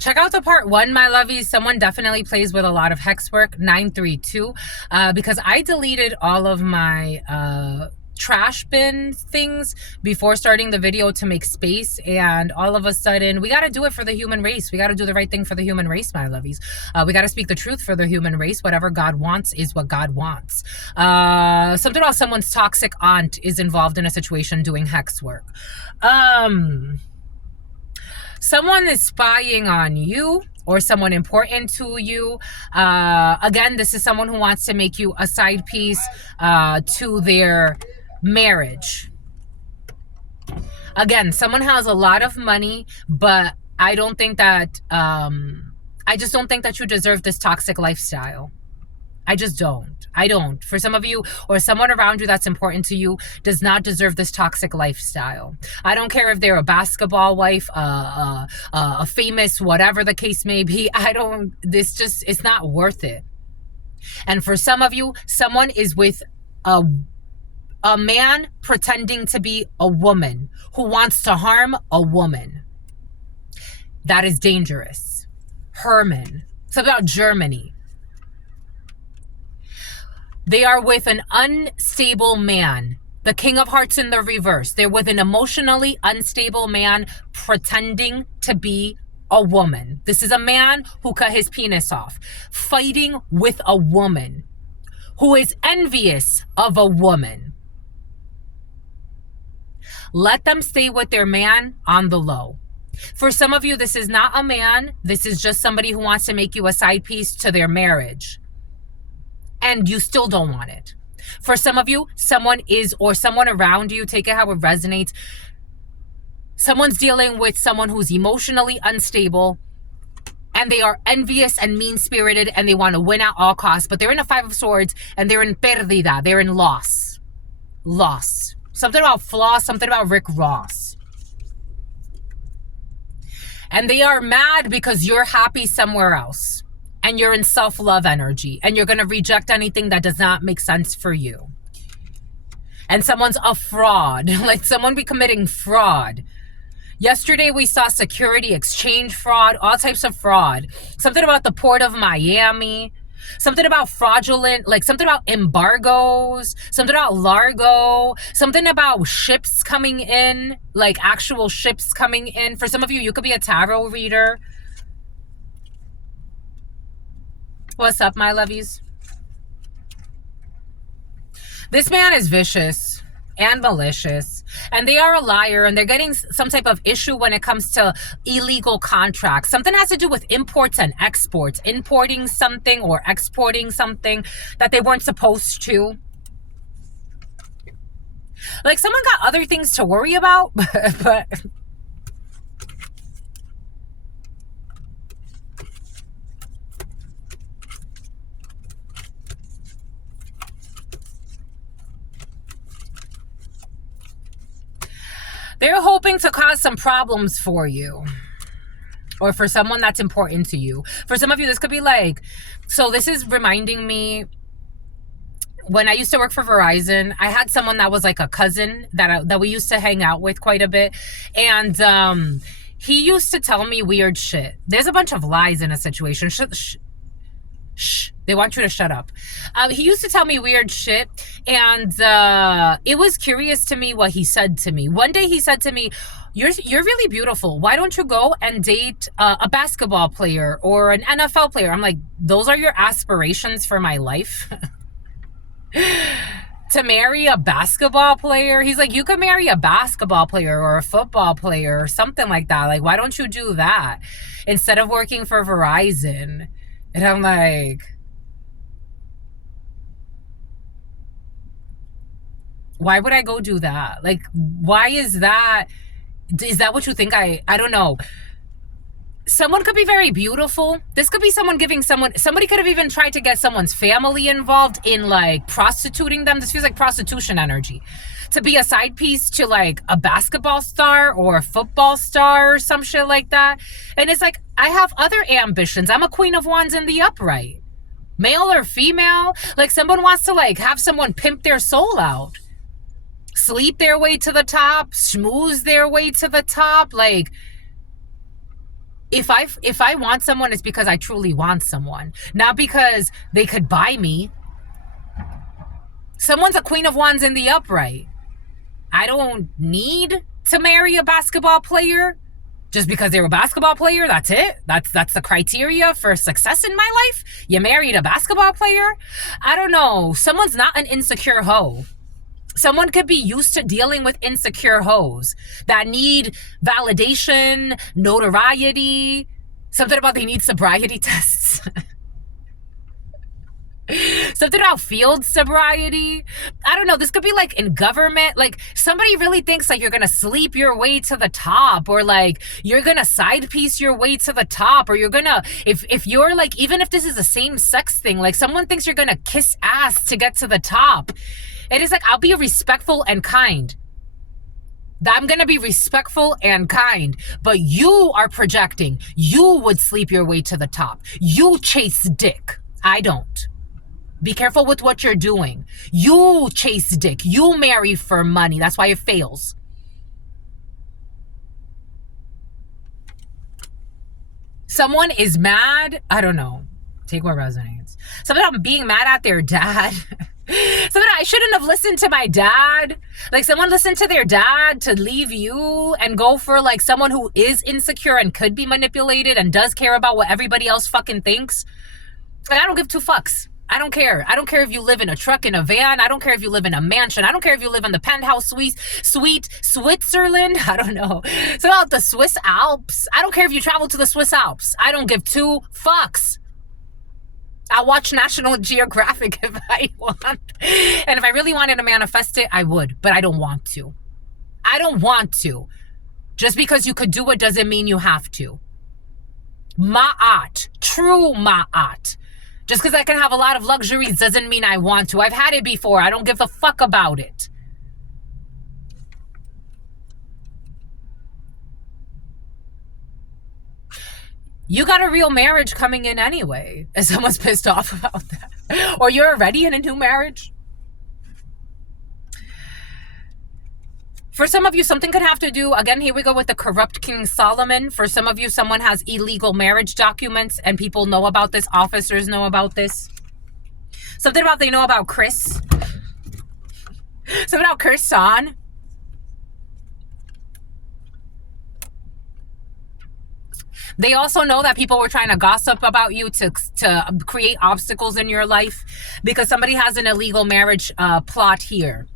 Check out the part 1, my lovies. Someone definitely plays with a lot of hex work, 932, because I deleted all of my trash bin things before starting the video to make space, and all of a sudden we got to do it for the human race. We got to do the right thing for the human race, my lovies. We got to speak the truth for the human race. Whatever God wants is what God wants. Something about someone's toxic aunt is involved in a situation doing hex work. Someone is spying on you or someone important to you. Again, this is someone who wants to make you a side piece to their marriage. Again, someone has a lot of money, but I don't think that, I just don't think that you deserve this toxic lifestyle. I just don't. I don't. For some of you or someone around you that's important to you does not deserve this toxic lifestyle. I don't care if they're a basketball wife, a famous, whatever the case may be. It's not worth it. And for some of you, someone is with a man pretending to be a woman who wants to harm a woman. That is dangerous. Herman. It's about Germany. They are with an unstable man. The King of Hearts in the reverse. They're with an emotionally unstable man pretending to be a woman. This is a man who cut his penis off. Fighting with a woman who is envious of a woman. Let them stay with their man on the low. For some of you, this is not a man. This is just somebody who wants to make you a side piece to their marriage. And you still don't want it. For some of you, someone is, or someone around you, take it how it resonates. Someone's dealing with someone who's emotionally unstable, and they are envious and mean-spirited, and they want to win at all costs, but they're in a 5 of Swords, and they're in pérdida, they're in loss. Loss. Something about flaws, something about Rick Ross. And they are mad because you're happy somewhere else. And you're in self-love energy, and you're going to reject anything that does not make sense for you. And someone's a fraud, like someone be committing fraud. Yesterday we saw security exchange fraud, all types of fraud. Something about the port of Miami, something about fraudulent, like something about embargoes, something about Largo, something about ships coming in, like actual ships coming in. For some of you, you could be a tarot reader. What's up, my lovies? This man is vicious and malicious, and they are a liar, and they're getting some type of issue when it comes to illegal contracts. Something has to do with imports and exports, importing something or exporting something that they weren't supposed to. Like someone got other things to worry about, but they're hoping to cause some problems for you or for someone that's important to you. For some of you, this could be like, so this is reminding me, when I used to work for Verizon, I had someone that was like a cousin that we used to hang out with quite a bit. And he used to tell me weird shit. There's a bunch of lies in a situation. Shh. They want you to shut up. He used to tell me weird shit, and it was curious to me what he said to me. One day he said to me, you're really beautiful. Why don't you go and date a basketball player or an NFL player? I'm like, those are your aspirations for my life? To marry a basketball player? He's like, you could marry a basketball player or a football player or something like that. Like, why don't you do that instead of working for Verizon? And I'm like, why would I go do that? Like, why is that? Is that what you think? I don't know. Someone could be very beautiful. This could be someone giving somebody could have even tried to get someone's family involved in like prostituting them. This feels like prostitution energy. To be a side piece to like a basketball star or a football star or some shit like that. And it's like, I have other ambitions. I'm a Queen of Wands in the upright. Male or female. Like someone wants to like have someone pimp their soul out. Sleep their way to the top. Schmooze their way to the top. Like, If I want someone, it's because I truly want someone, not because they could buy me. Someone's a Queen of Wands in the upright. I don't need to marry a basketball player just because they're a basketball player. That's it. That's the criteria for success in my life. You married a basketball player? I don't know. Someone's not an insecure hoe. Someone could be used to dealing with insecure hoes that need validation, notoriety, something about they need sobriety tests. Something about field sobriety. I don't know. This could be like in government. Like somebody really thinks like you're going to sleep your way to the top, or like you're going to side piece your way to the top, or you're going to, if you're like, even if this is a same sex thing, like someone thinks you're going to kiss ass to get to the top. It is like, I'll be respectful and kind. I'm going to be respectful and kind, but you are projecting. You would sleep your way to the top. You chase dick. I don't. Be careful with what you're doing. You chase dick. You marry for money. That's why it fails. Someone is mad. I don't know. Take what resonates. Something about being mad at their dad. Something I shouldn't have listened to my dad. Like someone listened to their dad to leave you and go for like someone who is insecure and could be manipulated and does care about what everybody else fucking thinks. Like I don't give two fucks. I don't care. I don't care if you live in a truck, in a van. I don't care if you live in a mansion. I don't care if you live in the penthouse suite Switzerland. I don't know. It's about the Swiss Alps. I don't care if you travel to the Swiss Alps. I don't give two fucks. I'll watch National Geographic if I want. And if I really wanted to manifest it, I would. But I don't want to. I don't want to. Just because you could do it doesn't mean you have to. Ma'at. True ma'at. Just because I can have a lot of luxuries doesn't mean I want to. I've had it before. I don't give a fuck about it. You got a real marriage coming in anyway. And someone's pissed off about that. Or you're already in a new marriage. For some of you, something could have to do, again, here we go with the corrupt King Solomon. For some of you, someone has illegal marriage documents and people know about this. Officers know about this. Something about they know about Chris. Something about Chris Son. They also know that people were trying to gossip about you to create obstacles in your life because somebody has an illegal marriage plot here.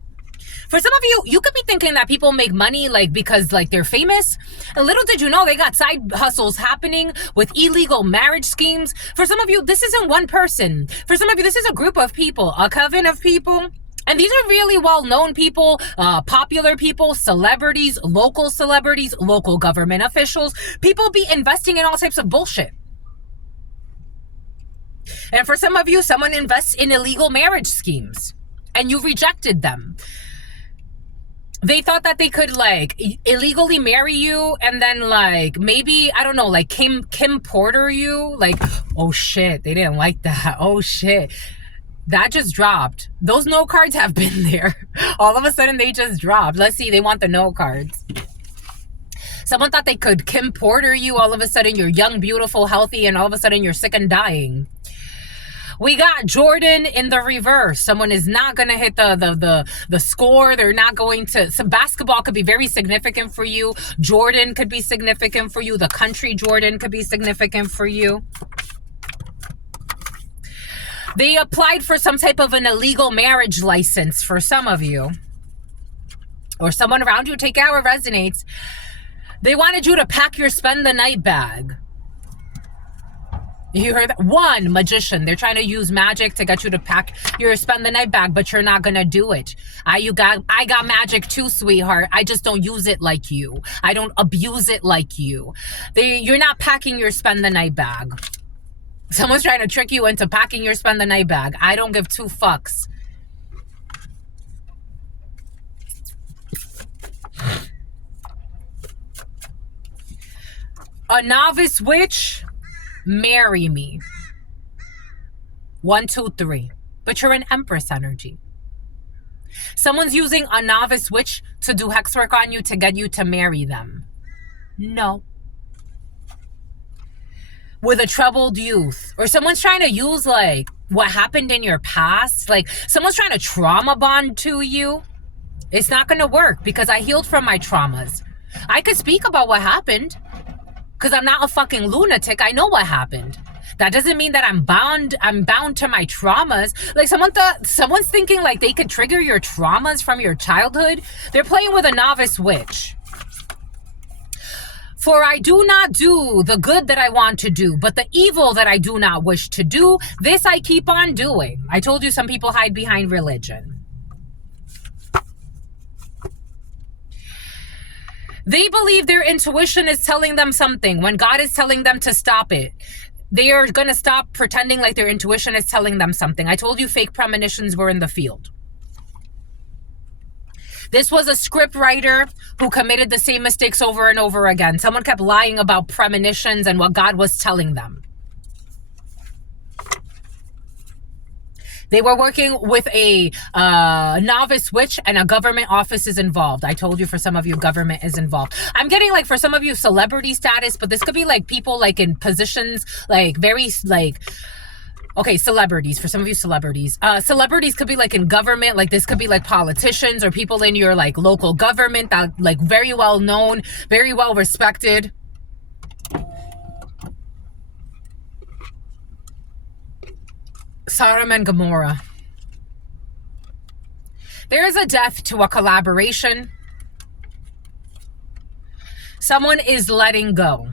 For some of you, you could be thinking that people make money like because like they're famous. And little did you know they got side hustles happening with illegal marriage schemes. For some of you, this isn't one person. For some of you, this is a group of people, a coven of people. And these are really well-known people, popular people, celebrities, local government officials. People be investing in all types of bullshit. And for some of you, someone invests in illegal marriage schemes and you rejected them. They thought that they could like illegally marry you and then like maybe, I don't know, like Kim Porter you. Like, oh shit, they didn't like that. Oh shit. That just dropped. Those no cards have been there. All of a sudden they just dropped. Let's see, they want the no cards. Someone thought they could Kim Porter you. All of a sudden you're young, beautiful, healthy, and all of a sudden you're sick and dying. We got Jordan in the reverse. Someone is not going to hit the score. They're not going to. Some basketball could be very significant for you. Jordan could be significant for you. The country Jordan could be significant for you. They applied for some type of an illegal marriage license for some of you. Or someone around you. Take out what resonates. They wanted you to pack your spend the night bag. You heard that? One magician. They're trying to use magic to get you to pack your spend the night bag, but you're not gonna do it. I got magic too, sweetheart. I just don't use it like you. I don't abuse it like you. You're not packing your spend the night bag. Someone's trying to trick you into packing your spend the night bag. I don't give two fucks. A novice witch. Marry me. 1, 2, 3. But you're an Empress energy. Someone's using a novice witch to do hex work on you to get you to marry them. No. with a troubled youth, or someone's trying to use like what happened in your past, like someone's trying to trauma bond to you, it's not going to work because I healed from my traumas. I could speak about what happened because I'm not a fucking lunatic. I know what happened. That doesn't mean that I'm bound to my traumas. Like someone's thinking like they could trigger your traumas from your childhood. They're playing with a novice witch. For I do not do the good that I want to do, but the evil that I do not wish to do, this I keep on doing. I told you some people hide behind religion. They believe their intuition is telling them something when God is telling them to stop it. They are going to stop pretending like their intuition is telling them something. I told you fake premonitions were in the field. This was a script writer who committed the same mistakes over and over again. Someone kept lying about premonitions and what God was telling them. They were working with a novice witch, and a government office is involved. I told you for some of you, government is involved. I'm getting like for some of you celebrity status, but this could be like people like in positions like very like, okay, celebrities. For some of you, celebrities. Celebrities could be like in government. Like this could be like politicians or people in your like local government that like very well known, very well respected. Sodom and Gomorrah. There is a death to a collaboration. Someone is letting go.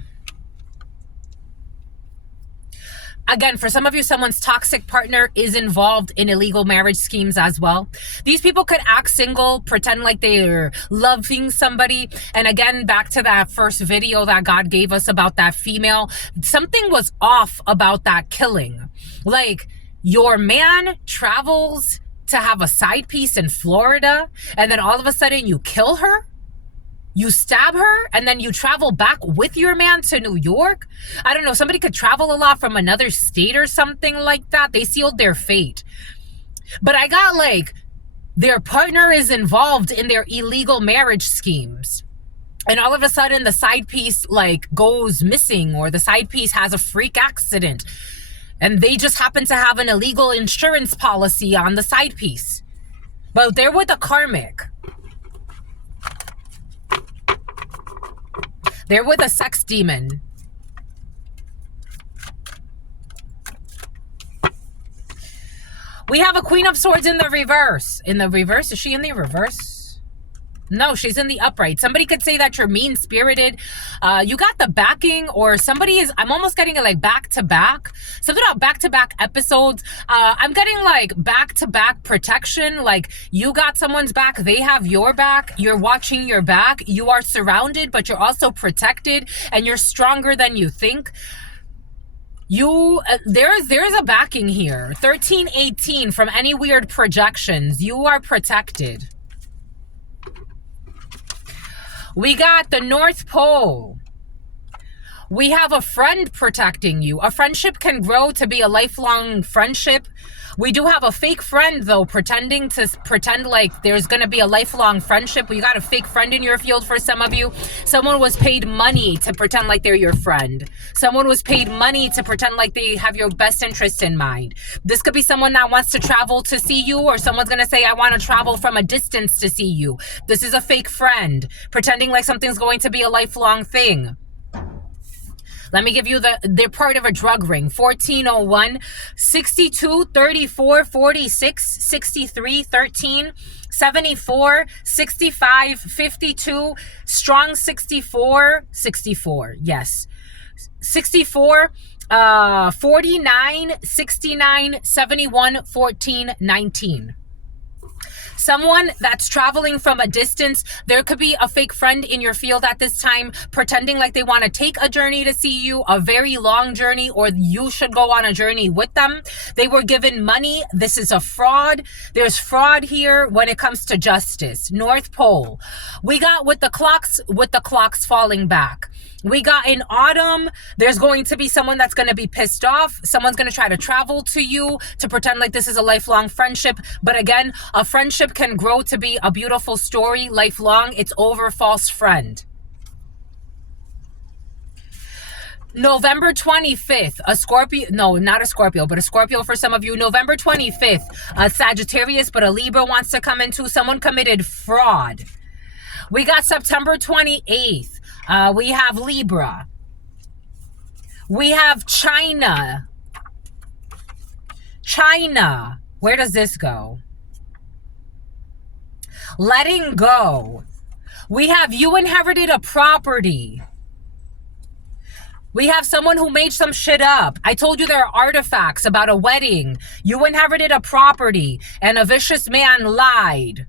Again, for some of you, someone's toxic partner is involved in illegal marriage schemes as well. These people could act single, pretend like they're loving somebody. And again, back to that first video that God gave us about that female. Something was off about that killing. Like, your man travels to have a side piece in Florida, and then all of a sudden you kill her? You stab her, and then you travel back with your man to New York? I don't know, somebody could travel a lot from another state or something like that. They sealed their fate. But I got like, their partner is involved in their illegal marriage schemes. And all of a sudden the side piece like goes missing, or the side piece has a freak accident. And they just happen to have an illegal insurance policy on the side piece. But they're with a karmic. They're with a sex demon. We have a Queen of Swords in the reverse. In the reverse? Is she in the reverse? No, she's in the upright. Somebody could say that you're mean-spirited. You got the backing, or somebody is, I'm almost getting it like back-to-back. Something about back-to-back episodes. I'm getting like back-to-back protection. Like you got someone's back, they have your back. You're watching your back. You are surrounded, but you're also protected, and you're stronger than you think. There's a backing here. 1318 from any weird projections. You are protected. We got the North Pole. We have a friend protecting you. A friendship can grow to be a lifelong friendship. We do have a fake friend, though, pretend like there's going to be a lifelong friendship. You got a fake friend in your field for some of you. Someone was paid money to pretend like they're your friend. Someone was paid money to pretend like they have your best interest in mind. This could be someone that wants to travel to see you, or someone's going to say, I want to travel from a distance to see you. This is a fake friend, pretending like something's going to be a lifelong thing. Let me give you they're part of a drug ring. 1401, 62, 34, 46, 63, 13, 74, 65, 52, strong 64, 64, yes. 64, 49, 69, 71, 14, 19. Someone that's traveling from a distance, there could be a fake friend in your field at this time, pretending like they want to take a journey to see you, a very long journey, or you should go on a journey with them. They were given money. This is a fraud. There's fraud here when it comes to justice. North Pole. We got with the clocks falling back. We got in autumn, there's going to be someone that's going to be pissed off. Someone's going to try to travel to you to pretend like this is a lifelong friendship. But again, a friendship can grow to be a beautiful story, lifelong. It's over false friend. November 25th, a Scorpio, no, not a Scorpio, but a Scorpio for some of you. November 25th, a Sagittarius, but a Libra wants to come into. Someone committed fraud. We got September 28th. We have Libra. We have China. China. Where does this go? Letting go. We have you inherited a property. We have someone who made some shit up. I told you there are artifacts about a wedding. You inherited a property and a vicious man lied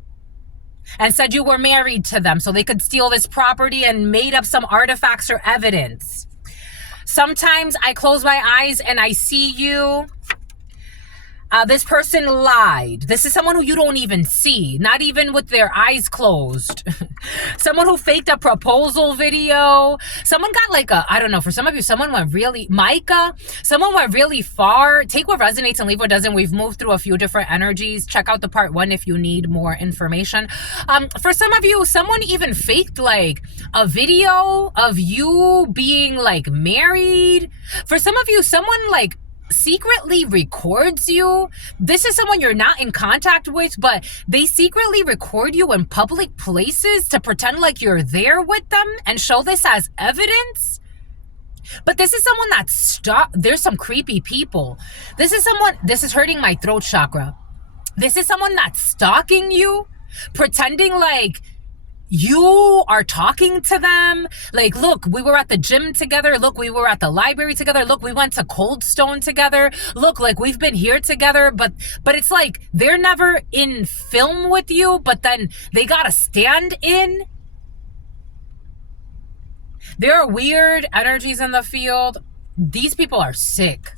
and said you were married to them so they could steal this property and made up some artifacts or evidence. Sometimes I close my eyes and I see you. This person lied. This is someone who you don't even see, not even with their eyes closed. Someone who faked a proposal video. Someone got like I don't know, for some of you, someone went really, Micah, someone went really far. Take what resonates and leave what doesn't. We've moved through a few different energies. Check out the part 1 if you need more information. For some of you, someone even faked like a video of you being like married. For some of you, someone like secretly records you. This is someone you're not in contact with, but they secretly record you in public places to pretend like you're there with them and show this as evidence. But this is someone that's there's some creepy people. This is hurting my throat chakra. This is someone that's stalking you, pretending like you are talking to them. Like, look, we were at the gym together. Look, we were at the library together. Look, we went to Cold Stone together. Look, like we've been here together. But it's like they're never in film with you, but then they got a stand in. There are weird energies in the field. These people are sick.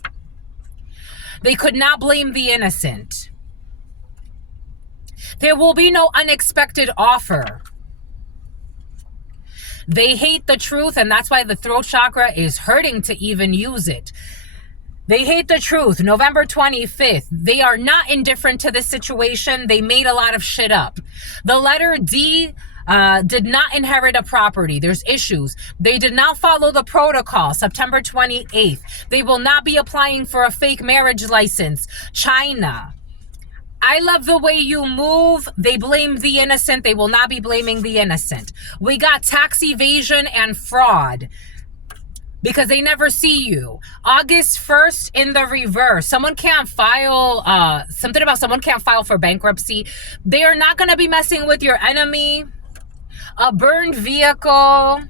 They could not blame the innocent. There will be no unexpected offer. They hate the truth, and that's why the throat chakra is hurting to even use it. They hate the truth. November 25th. They are not indifferent to this situation. They made a lot of shit up. The letter D did not inherit a property. There's issues. They did not follow the protocol. September 28th. They will not be applying for a fake marriage license. China. I love the way you move. They blame the innocent. They will not be blaming the innocent. We got tax evasion and fraud because they never see you. August 1st in the reverse. Someone can't file, something about someone can't file for bankruptcy. They are not going to be messing with your enemy. A burned vehicle.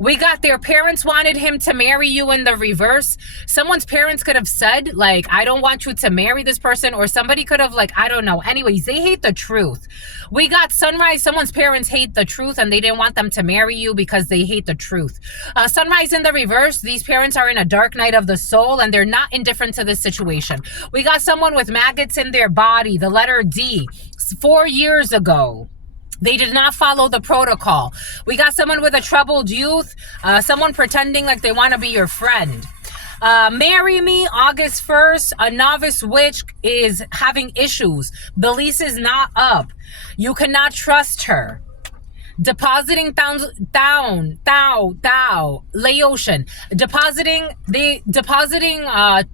We got their parents wanted him to marry you in the reverse. Someone's parents could have said, like, I don't want you to marry this person. Or somebody could have, like, I don't know. Anyways, they hate the truth. We got sunrise. Someone's parents hate the truth and they didn't want them to marry you because they hate the truth. Sunrise in the reverse. These parents are in a dark night of the soul and they're not indifferent to this situation. We got someone with maggots in their body. The letter D. 4 years ago. They did not follow the protocol. We got someone with a troubled youth, someone pretending like they want to be your friend. Marry me, August 1st. A novice witch is having issues. The lease is not up. You cannot trust her. Depositing Laotian. Depositing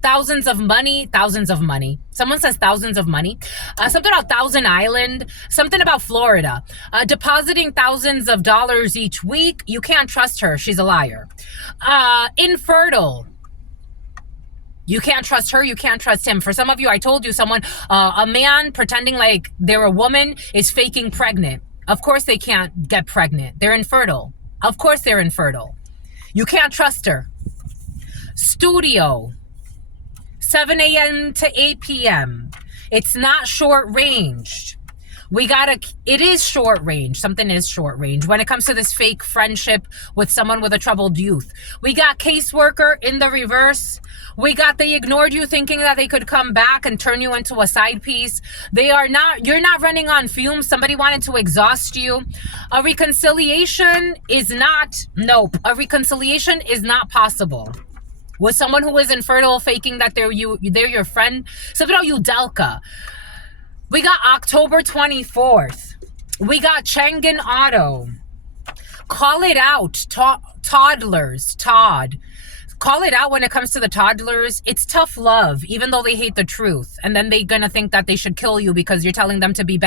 thousands of money. Someone says thousands of money. Something about Thousand Island. Something about Florida. Depositing thousands of dollars each week. You can't trust her. She's a liar. Infertile. You can't trust her. You can't trust him. For some of you, I told you someone, a man pretending like they're a woman is faking pregnant. Of course they can't get pregnant. They're infertile. Of course they're infertile. You can't trust her. Studio. 7 a.m. to 8 p.m. It's not short ranged. It is short range. Something is short range when it comes to this fake friendship with someone with a troubled youth. We got caseworker in the reverse. We got they ignored you thinking that they could come back and turn you into a side piece. You're not running on fumes. Somebody wanted to exhaust you. A reconciliation is not possible. With someone who is infertile, faking that they're your friend. Something about Udelka. We got October 24th. We got Chengen Auto. Call it out. Toddlers. Todd. Call it out when it comes to the toddlers. It's tough love, even though they hate the truth. And then they're going to think that they should kill you because you're telling them to be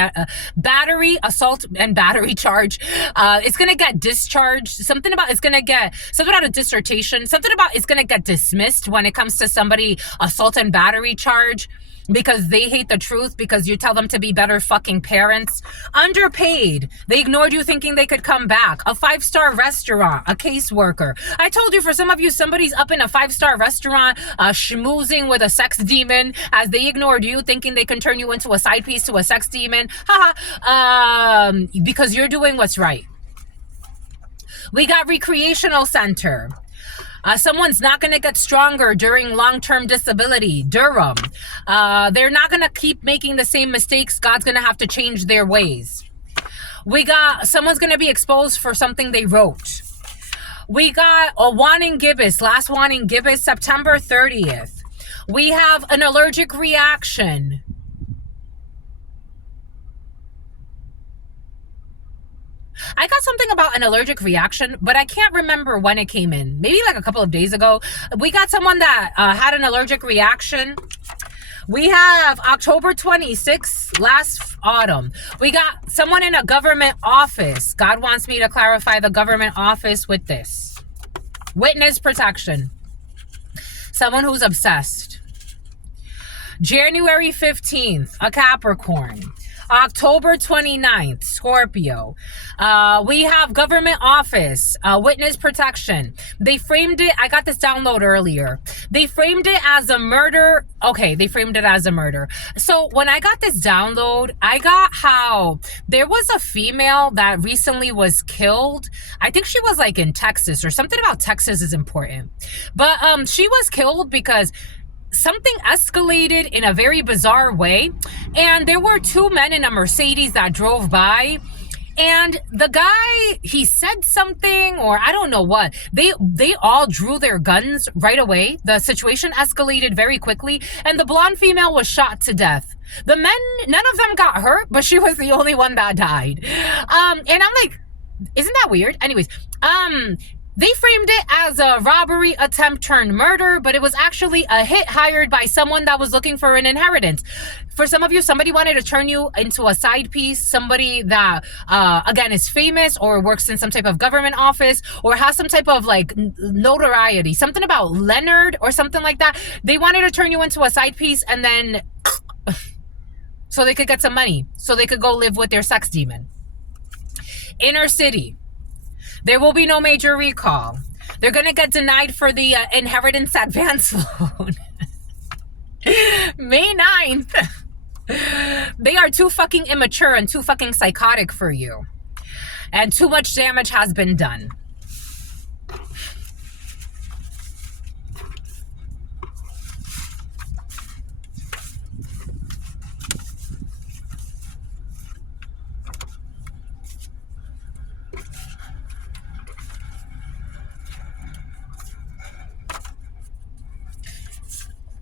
battery, assault, and battery charge. It's going to get discharged. Something about a dissertation. Something about it's going to get dismissed when it comes to somebody assault and battery charge, because they hate the truth, because you tell them to be better fucking parents. Underpaid. They ignored you thinking they could come back. A 5-star restaurant. A caseworker. I told you, for some of you, somebody's up in a 5-star restaurant schmoozing with a sex demon as they ignored you thinking they can turn you into a side piece to a sex demon. Because you're doing what's right. We got recreational center. Someone's not going to get stronger during long-term disability. Durham. They're not going to keep making the same mistakes. God's going to have to change their ways. We got someone's going to be exposed for something they wrote. We got a Wanning Gibbous, last Wanning Gibbous, September 30th. We have an allergic reaction. I got something about an allergic reaction, but I can't remember when it came in. Maybe like a couple of days ago. We got someone that had an allergic reaction. We have October 26th, last autumn. We got someone in a government office. God wants me to clarify the government office with this. Witness protection. Someone who's obsessed. January 15th, a Capricorn. October 29th, Scorpio. We have government office, witness protection. They framed it, I got this download earlier. They framed it as a murder. Okay, they framed it as a murder. So when I got this download, I got how there was a female that recently was killed. I think she was like in Texas, or something about Texas is important. But she was killed because something escalated in a very bizarre way, and there were 2 men in a Mercedes that drove by, and the guy, he said something, or I don't know what. They all drew their guns right away. The situation escalated very quickly, and the blonde female was shot to death. The men, none of them got hurt, but she was the only one that died. And I'm like, isn't that weird? Anyways, they framed it as a robbery attempt turned murder, but it was actually a hit hired by someone that was looking for an inheritance. For some of you, somebody wanted to turn you into a side piece, somebody that, again, is famous or works in some type of government office or has some type of like notoriety, something about Leonard or something like that. They wanted to turn you into a side piece, and then so they could get some money, so they could go live with their sex demon. Inner city. There will be no major recall. They're going to get denied for the inheritance advance loan. May 9th. They are too fucking immature and too fucking psychotic for you. And too much damage has been done.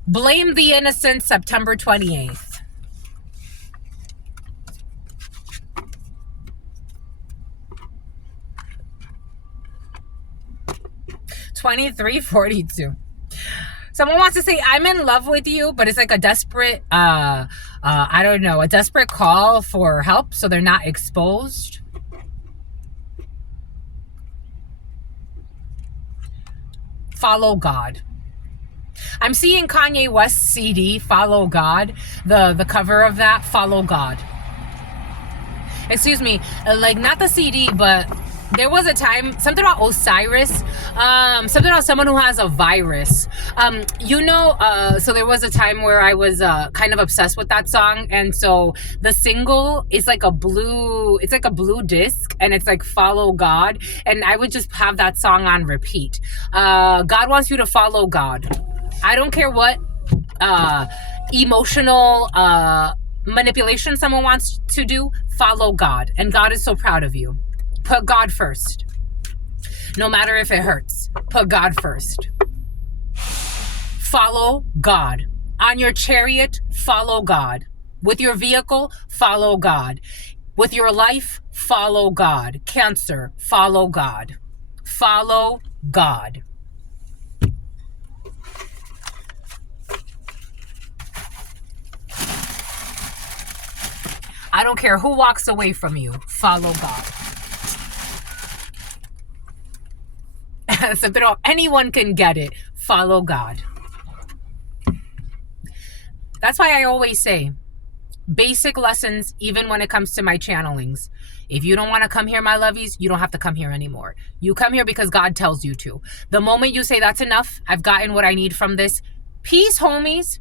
Blame the innocent, September 28th. $23.42. Someone wants to say, I'm in love with you, but it's like a desperate, I don't know, a desperate call for help so they're not exposed. Follow God. I'm seeing Kanye West's CD, Follow God, the cover of that, Follow God. Excuse me, like not the CD, but there was a time, something about Osiris, something about someone who has a virus. So there was a time where I was kind of obsessed with that song, and so the single is like a blue, it's like a blue disc, and it's like Follow God, and I would just have that song on repeat. God wants you to follow God. I don't care what emotional manipulation someone wants to do, follow God. And God is so proud of you. Put God first. No matter if it hurts, put God first. Follow God. On your chariot, follow God. With your vehicle, follow God. With your life, follow God. Cancer, follow God. Follow God. don't care who walks away from you. Follow God. So, pero anyone can get it. Follow God. That's why I always say, basic lessons, even when it comes to my channelings. If you don't want to come here, my lovies, you don't have to come here anymore. You come here because God tells you to. The moment you say, that's enough, I've gotten what I need from this. Peace, homies.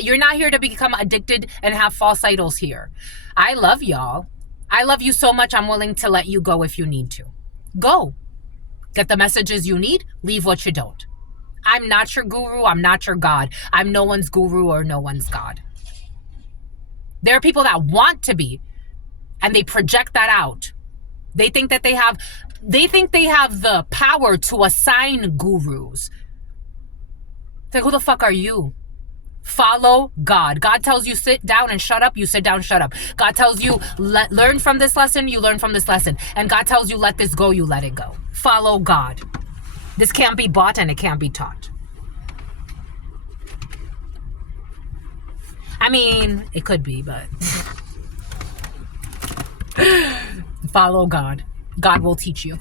You're not here to become addicted and have false idols here. I love y'all. I love you so much, I'm willing to let you go if you need to. Go. Get the messages you need. Leave what you don't. I'm not your guru. I'm not your God. I'm no one's guru or no one's God. There are people that want to be, and they project that out. They think that they have the power to assign gurus. So who the fuck are you? Follow God. God tells you sit down and shut up, you sit down, shut up. God tells you learn from this lesson, you learn from this lesson. And God tells you let this go, you let it go. Follow God. This can't be bought and it can't be taught. I mean, it could be, but follow God. God will teach you.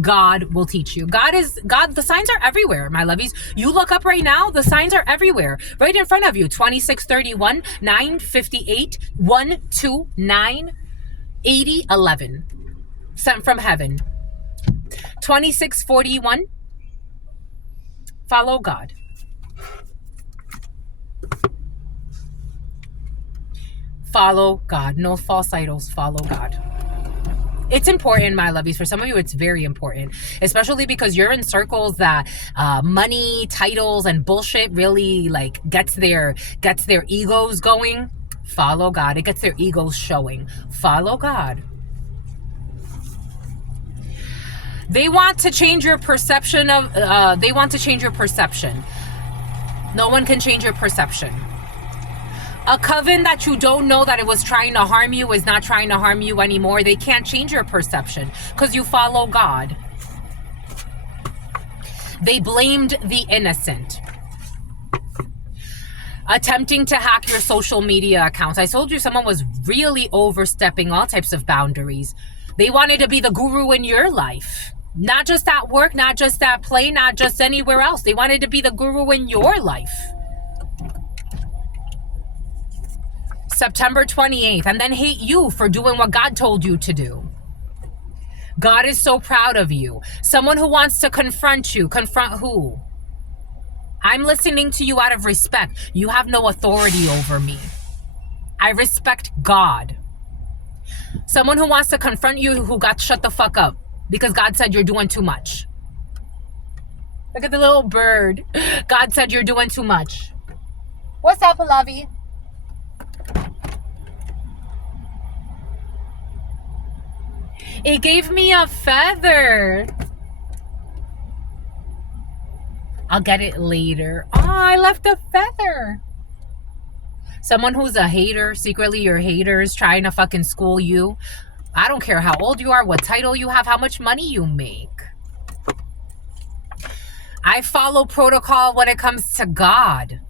God will teach you. God, the signs are everywhere, my lovies. You look up right now, the signs are everywhere. Right in front of you. 2631, 958, 129, 80, 11. Sent from heaven. 2641. Follow God. Follow God. No false idols. Follow God. It's important, my lovies. For some of you, it's very important, especially because you're in circles that money, titles, and bullshit really like gets their egos going. Follow God. It gets their egos showing. Follow God. They want to change your perception of. They want to change your perception. No one can change your perception. A coven that you don't know that it was trying to harm you is not trying to harm you anymore. They can't change your perception because you follow God. They blamed the innocent. Attempting to hack your social media accounts. I told you someone was really overstepping all types of boundaries. They wanted to be the guru in your life. Not just at work, not just at play, not just anywhere else. They wanted to be the guru in your life. September 28th, and then hate you for doing what God told you to do. God is so proud of you. Someone who wants to confront you. Confront who? I'm listening to you out of respect. You have no authority over me. I respect God. Someone who wants to confront you who got shut the fuck up because God said you're doing too much. Look at the little bird. God said you're doing too much. What's up, Lovey? It gave me a feather. I'll get it later. Oh, I left a feather. Someone who's a hater, secretly your haters trying to fucking school you. I don't care how old you are, what title you have, how much money you make. I follow protocol when it comes to God.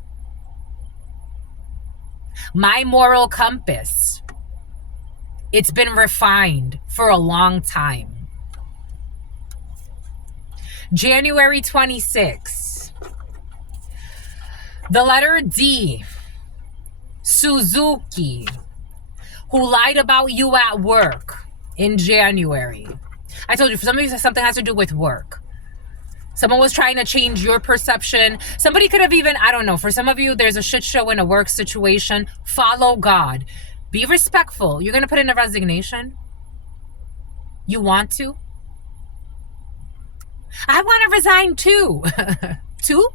My moral compass. It's been refined for a long time. January 26. The letter D. Suzuki, who lied about you at work in January. I told you, for some of you, something has to do with work. Someone was trying to change your perception. Somebody could have even, I don't know, for some of you, there's a shit show in a work situation. Follow God. Be respectful. You're going to put in a resignation? You want to? I want to resign too. Too?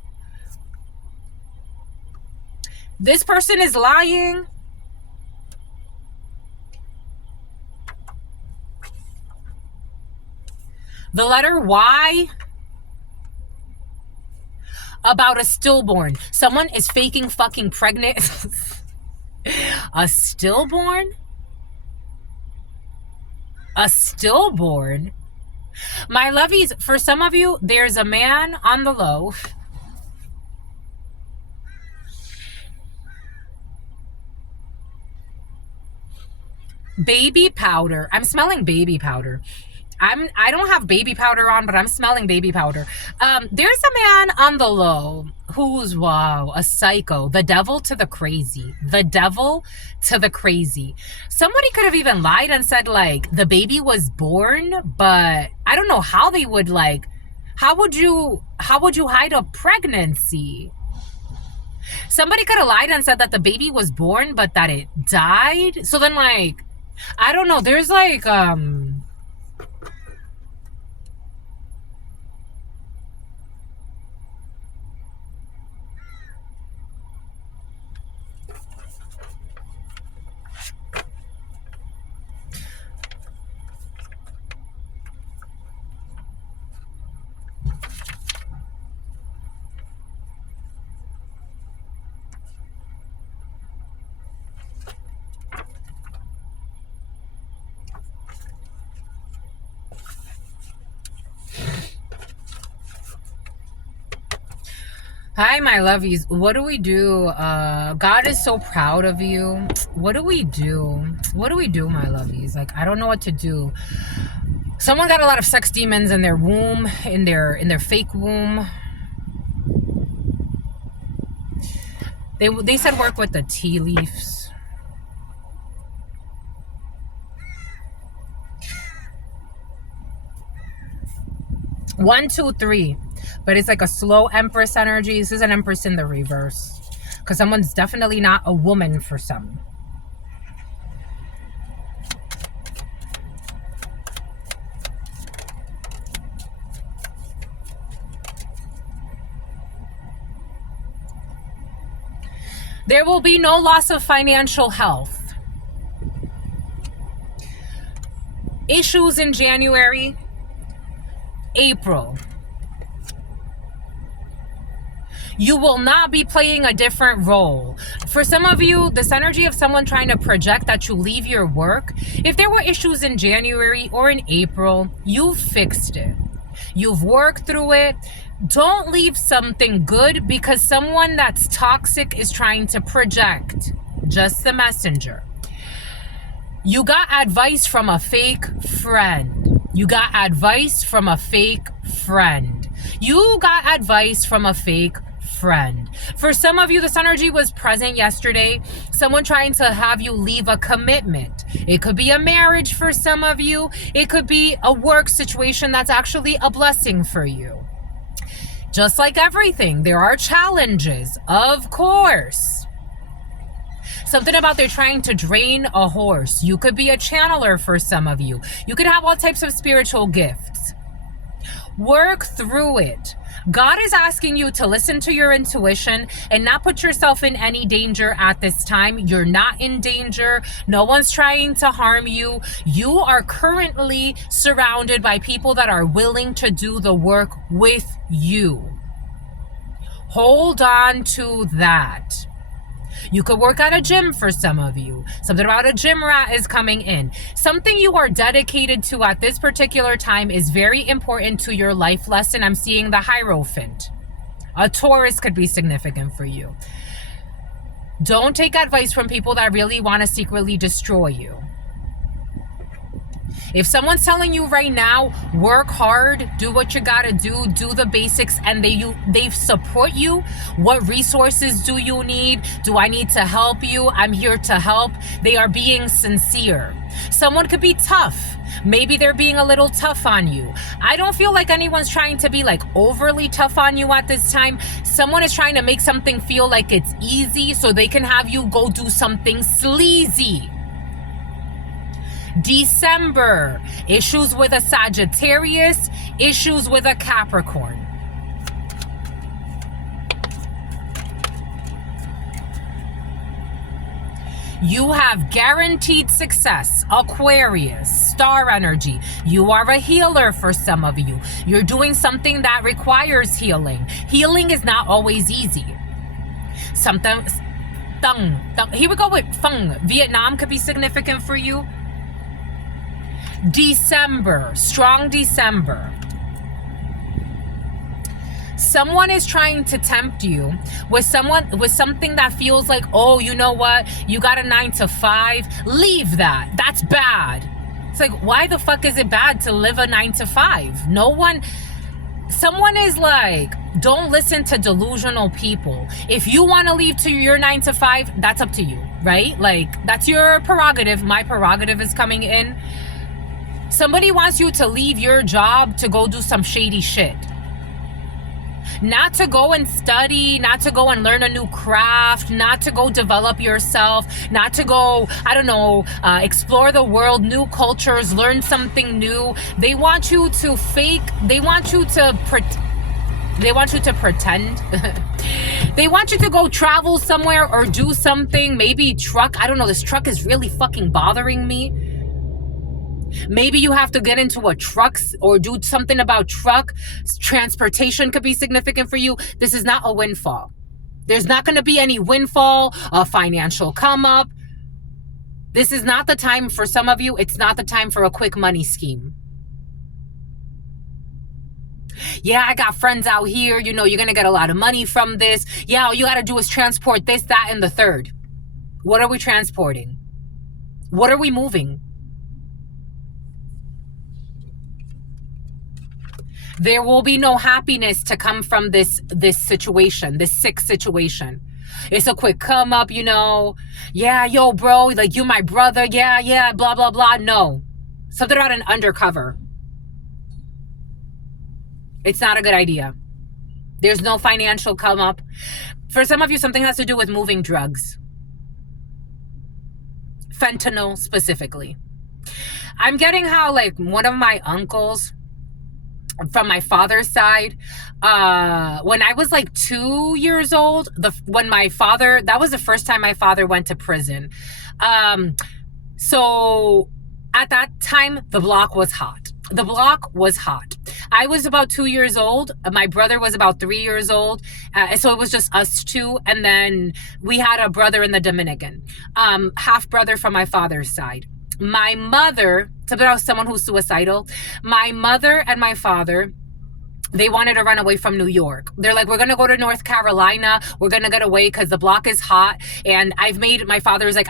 This person is lying. The letter Y. About a stillborn. Someone is faking fucking pregnant. A stillborn? A stillborn? My lovies, for some of you, there's a man on the low. Baby powder. I'm smelling baby powder. I don't have baby powder on, but I'm smelling baby powder. There's a man on the low who's, wow, a psycho. The devil to the crazy. The devil to the crazy. Somebody could have even lied and said, like, the baby was born, but I don't know how they would, like, how would you hide a pregnancy? Somebody could have lied and said that the baby was born, but that it died. So then, like, I don't know. There's like, hi, my lovies. What do we do? God is so proud of you. What do we do? What do we do, my lovies? Like, I don't know what to do. Someone got a lot of sex demons in their womb, in their fake womb. They said work with the tea leaves. One, two, three. But it's like a slow Empress energy. This is an Empress in the reverse. Because someone's definitely not a woman for some. There will be no loss of financial health. Issues in January, April. You will not be playing a different role. For some of you, this energy of someone trying to project that you leave your work, if there were issues in January or in April, you've fixed it. You've worked through it. Don't leave something good because someone that's toxic is trying to project. Just the messenger. You got advice from a fake friend. You got advice from a fake friend. You got advice from a fake friend. For some of you, this energy was present yesterday. Someone trying to have you leave a commitment. It could be a marriage for some of you. It could be a work situation that's actually a blessing for you. Just like everything, there are challenges, of course. Something about they're trying to drain a horse. You could be a channeler for some of you. You could have all types of spiritual gifts. Work through it. God is asking you to listen to your intuition and not put yourself in any danger at this time. You're not in danger. No one's trying to harm you. You are currently surrounded by people that are willing to do the work with you. Hold on to that. You could work at a gym for some of you. Something about a gym rat is coming in. Something you are dedicated to at this particular time is very important to your life lesson. I'm seeing the Hierophant. A Taurus could be significant for you. Don't take advice from people that really want to secretly destroy you. If someone's telling you right now, work hard, do what you gotta do the basics, and they support you, what resources do you need? Do I need to help you? I'm here to help. They are being sincere. Someone could be tough. Maybe they're being a little tough on you. I don't feel like anyone's trying to be like overly tough on you at this time. Someone is trying to make something feel like it's easy so they can have you go do something sleazy. December, issues with a Sagittarius, issues with a Capricorn. You have guaranteed success. Aquarius, star energy. You are a healer for some of you. You're doing something that requires healing. Healing is not always easy. Something, here we go with Feng. Vietnam could be significant for you. December, strong December. Someone is trying to tempt you with something that feels like, oh, you know what? You got a 9 to 5. Leave that. That's bad. It's like, why the fuck is it bad to live a 9 to 5? Someone is like, don't listen to delusional people. If you want to leave to your 9 to 5, that's up to you, right? Like, that's your prerogative. My prerogative is coming in. Somebody wants you to leave your job to go do some shady shit. Not to go and study, not to go and learn a new craft, not to go develop yourself, not to go, I don't know, explore the world, new cultures, learn something new. They want you to fake, they want you to pretend. They want you to go travel somewhere or do something, maybe truck. I don't know, this truck is really fucking bothering me. Maybe you have to get into a truck or do something about truck. Transportation could be significant for you. This is not a windfall. There's not going to be any windfall, a financial come up. This is not the time for some of you. It's not the time for a quick money scheme. Yeah, I got friends out here. You know, you're going to get a lot of money from this. Yeah, all you got to do is transport this, that, and the third. What are we transporting? What are we moving? There will be no happiness to come from this situation, this sick situation. It's a quick come up, you know. Yeah, yo, bro, like, you my brother. Yeah, blah, blah, blah. No. Something about an undercover. It's not a good idea. There's no financial come up. For some of you, something has to do with moving drugs. Fentanyl specifically. I'm getting how, like, one of my uncles from my father's side, when I was like 2 years old, that was the first time my father went to prison. So at that time, the block was hot. I was about 2 years old. My brother was about 3 years old. So it was just us two. And then we had a brother in the Dominican, half brother from my father's side. My mother, someone who's suicidal, my mother and my father, they wanted to run away from New York. They're like, we're going to go to North Carolina. We're going to get away because the block is hot. And my father was like,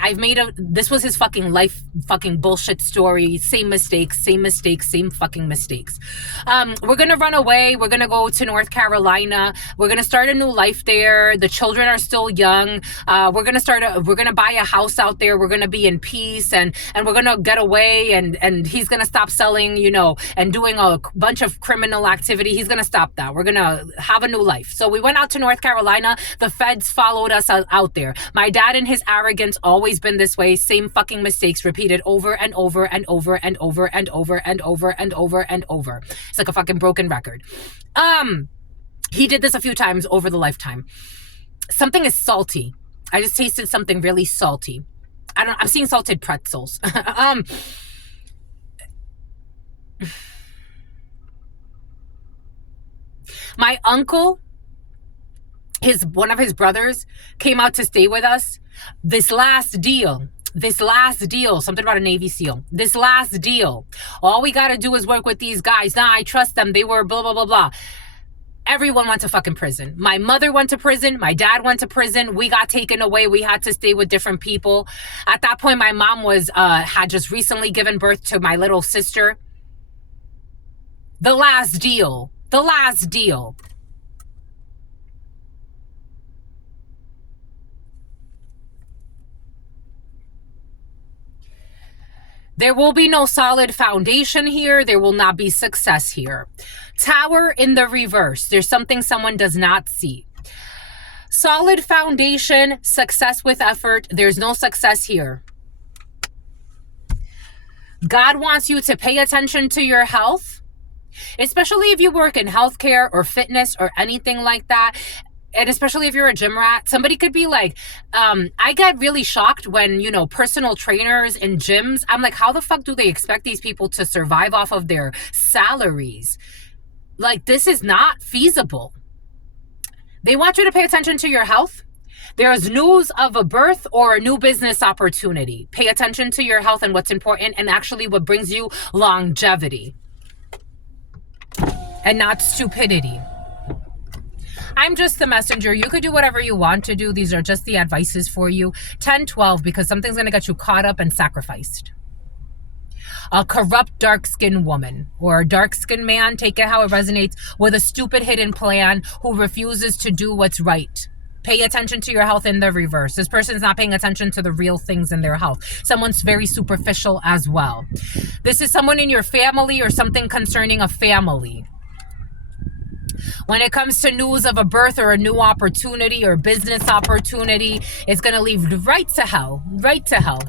this was his fucking life, fucking bullshit story. Same mistakes, same fucking mistakes. We're going to run away. We're going to go to North Carolina. We're going to start a new life there. The children are still young. We're going to buy a house out there. We're going to be in peace and we're going to get away. And he's going to stop selling, you know, and doing a bunch of criminal activity. He's going to stop that. We're going to have a new life. So we went out to North Carolina. The feds followed us out there. My dad, in his arrogance, always been this way. Same fucking mistakes repeated over and over and over and over and over and over and over and over. It's like a fucking broken record. He did this a few times over the lifetime. Something is salty. I just tasted something really salty. I'm seeing salted pretzels. My uncle, one of his brothers, came out to stay with us. This last deal, something about a Navy SEAL. This last deal, all we got to do is work with these guys. Nah, I trust them. They were blah, blah, blah, blah. Everyone went to fucking prison. My mother went to prison. My dad went to prison. We got taken away. We had to stay with different people. At that point, my mom had just recently given birth to my little sister. The last deal. There will be no solid foundation here. There will not be success here. Tower in the reverse. There's something someone does not see. Solid foundation, success with effort. There's no success here. God wants you to pay attention to your health. Especially if you work in healthcare or fitness or anything like that. And especially if you're a gym rat, somebody could be like, I get really shocked when, you know, personal trainers in gyms, I'm like, how the fuck do they expect these people to survive off of their salaries? Like, this is not feasible. They want you to pay attention to your health. There is news of a birth or a new business opportunity. Pay attention to your health and what's important and actually what brings you longevity. And not stupidity. I'm just the messenger. You could do whatever you want to do. These are just the advices for you. 10, 12, because something's going to get you caught up and sacrificed. A corrupt dark-skinned woman or a dark-skinned man, take it how it resonates, with a stupid hidden plan who refuses to do what's right. Pay attention to your health in the reverse. This person's not paying attention to the real things in their health. Someone's very superficial as well. This is someone in your family or something concerning a family. When it comes to news of a birth or a new opportunity or business opportunity, it's going to lead right to hell. Right to hell.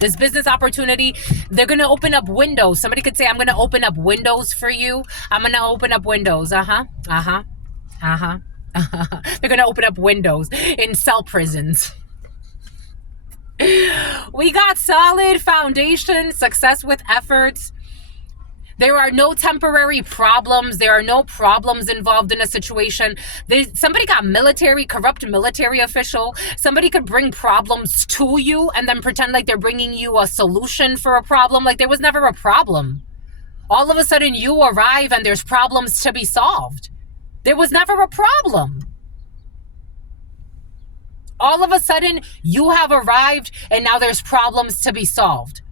This business opportunity, they're going to open up windows. Somebody could say, I'm going to open up windows for you. I'm going to open up windows. They're going to open up windows in cell prisons. We got solid foundation, success with efforts. There are no temporary problems. There are no problems involved in a situation. Somebody got corrupt military official. Somebody could bring problems to you and then pretend like they're bringing you a solution for a problem. Like there was never a problem. All of a sudden you arrive and there's problems to be solved. There was never a problem. All of a sudden you have arrived and now there's problems to be solved.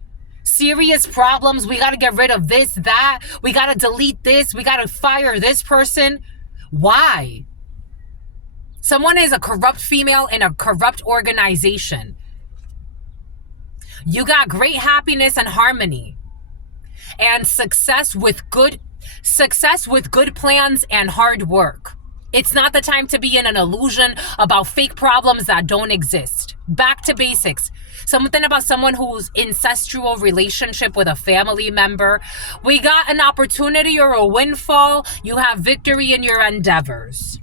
Serious problems. We got to get rid of this, that. We got to delete this. We got to fire this person. Why? Someone is a corrupt female in a corrupt organization. You got great happiness and harmony and success with good plans and hard work. It's not the time to be in an illusion about fake problems that don't exist. Back to basics. Something about someone who's incestual relationship with a family member. We got an opportunity or a windfall. You have victory in your endeavors.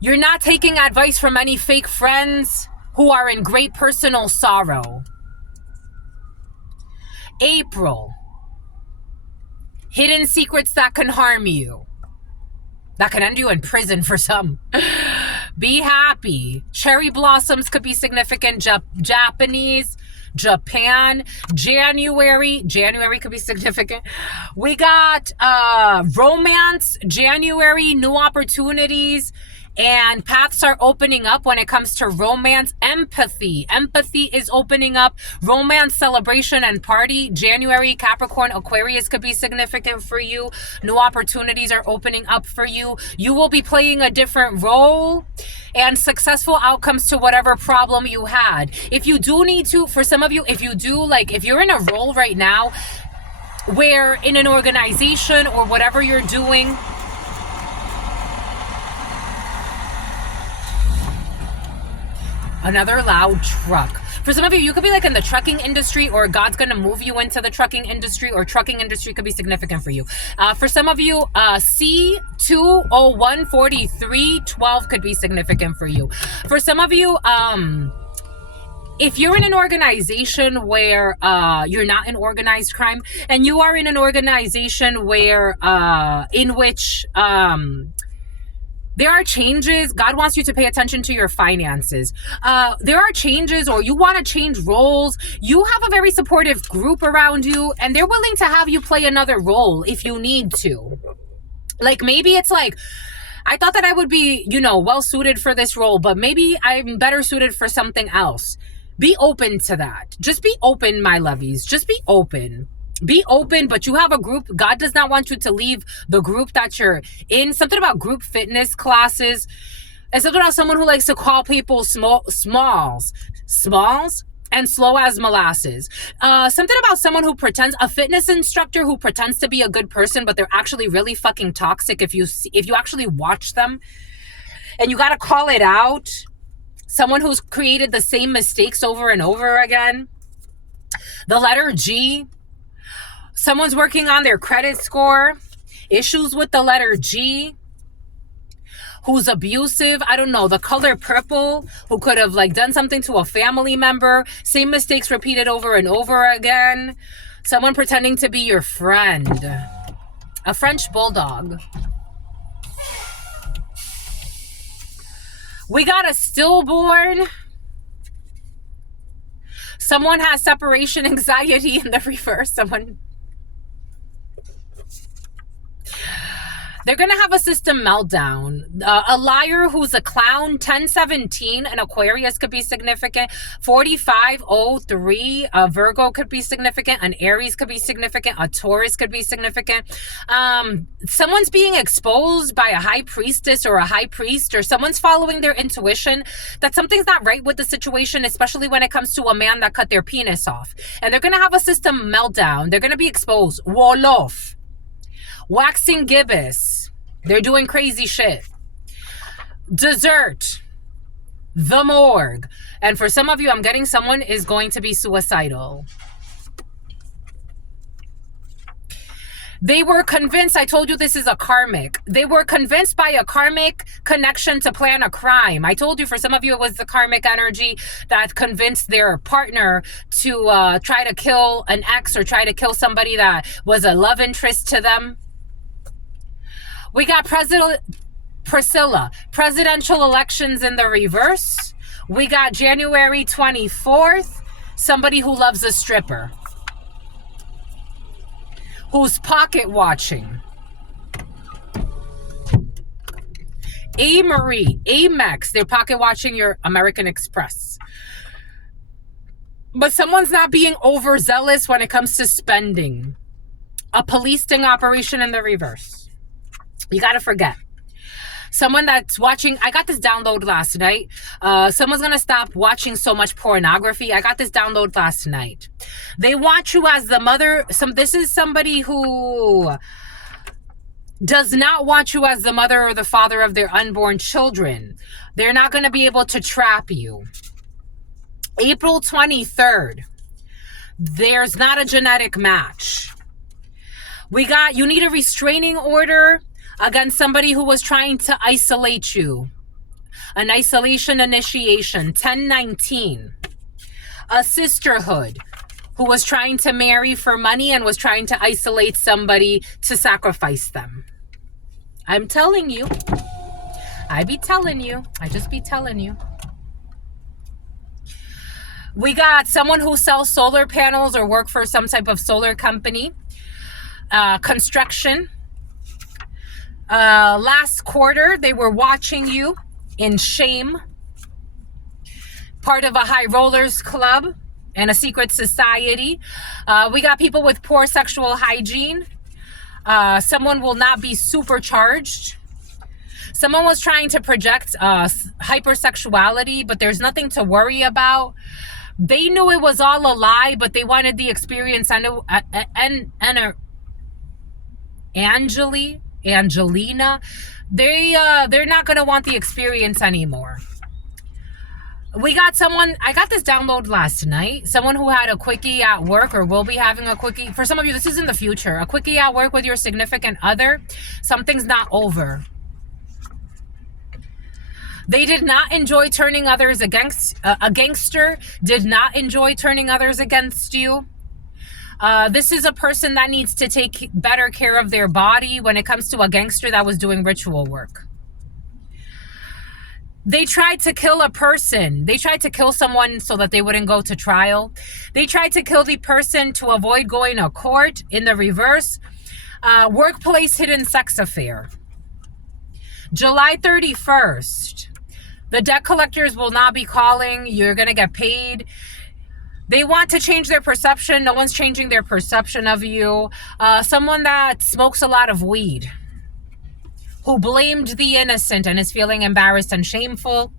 You're not taking advice from any fake friends who are in great personal sorrow. April. Hidden secrets that can harm you. That can end you in prison for some. Be happy. Cherry blossoms could be significant. Japan. January could be significant. We got romance. January, new opportunities. And paths are opening up when it comes to romance. Empathy is opening up. Romance, celebration, and party. January, Capricorn, Aquarius could be significant for you. New opportunities are opening up for you. You will be playing a different role and successful outcomes to whatever problem you had. If you do need to, for some of you, if you're in a role right now where in an organization or whatever you're doing, another loud truck. For some of you, you could be like in the trucking industry, or God's going to move you into the trucking industry, or trucking industry could be significant for you. For some of you, C2014312 could be significant for you. For some of you, if you're in an organization where you're not in organized crime, and you are in an organization where in which there are changes. God wants you to pay attention to your finances. There are changes, or you want to change roles. You have a very supportive group around you, and they're willing to have you play another role if you need to. Like maybe it's like, I thought that I would be, well suited for this role, but maybe I'm better suited for something else. Be open to that. Just be open, my lovies. Just be open. Be open, but you have a group. God does not want you to leave the group that you're in. Something about group fitness classes. And something about someone who likes to call people smalls, and slow as molasses. Something about someone who pretends, a fitness instructor who pretends to be a good person, but they're actually really fucking toxic if you actually watch them. And you got to call it out. Someone who's created the same mistakes over and over again. The letter G. Someone's working on their credit score. Issues with the letter G. Who's abusive. I don't know. The color purple. Who could have done something to a family member. Same mistakes repeated over and over again. Someone pretending to be your friend. A French bulldog. We got a stillborn. Someone has separation anxiety in the reverse. They're going to have a system meltdown. A liar who's a clown, 1017, an Aquarius could be significant. 4503, a Virgo could be significant. An Aries could be significant. A Taurus could be significant. Someone's being exposed by a high priestess or a high priest, or someone's following their intuition that something's not right with the situation, especially when it comes to a man that cut their penis off. And they're going to have a system meltdown. They're going to be exposed. Wolof. Waxing gibbous. They're doing crazy shit. Dessert. The morgue. And for some of you, I'm getting someone is going to be suicidal. They were convinced, I told you this is a karmic. They were convinced by a karmic connection to plan a crime. I told you for some of you it was the karmic energy that convinced their partner to try to kill an ex or try to kill somebody that was a love interest to them. We got Priscilla, presidential elections in the reverse. We got January 24th, somebody who loves a stripper, who's pocket watching. Marie, Amex, they're pocket watching your American Express. But someone's not being overzealous when it comes to spending. A police sting operation in the reverse. You got to forget. Someone that's watching, I got this download last night. Someone's going to stop watching so much pornography. I got this download last night. They want you as the mother. This is somebody who does not want you as the mother or the father of their unborn children. They're not going to be able to trap you. April 23rd. There's not a genetic match. We got, you need a restraining order against somebody who was trying to isolate you. An isolation initiation, 1019. A sisterhood who was trying to marry for money and was trying to isolate somebody to sacrifice them. I'm telling you. I be telling you. I just be telling you. We got someone who sells solar panels or work for some type of solar company. Construction. Last quarter, they were watching you in shame. Part of a high rollers club and a secret society. We got people with poor sexual hygiene. Someone will not be supercharged. Someone was trying to project hypersexuality, but there's nothing to worry about. They knew it was all a lie, but they wanted the experience. I know, Angelina, they're not going to want the experience anymore. We got someone, I got this download last night, someone who had a quickie at work or will be having a quickie. For some of you, this is in the future. A quickie at work with your significant other. Something's not over. They did not enjoy turning others against, a gangster did not enjoy turning others against you. This is a person that needs to take better care of their body when it comes to a gangster that was doing ritual work. They tried to kill a person. They tried to kill someone so that they wouldn't go to trial. They tried to kill the person to avoid going to court. In the reverse, workplace hidden sex affair. July 31st, the debt collectors will not be calling. You're going to get paid. They want to change their perception. No one's changing their perception of you. Someone that smokes a lot of weed, who blamed the innocent and is feeling embarrassed and shameful.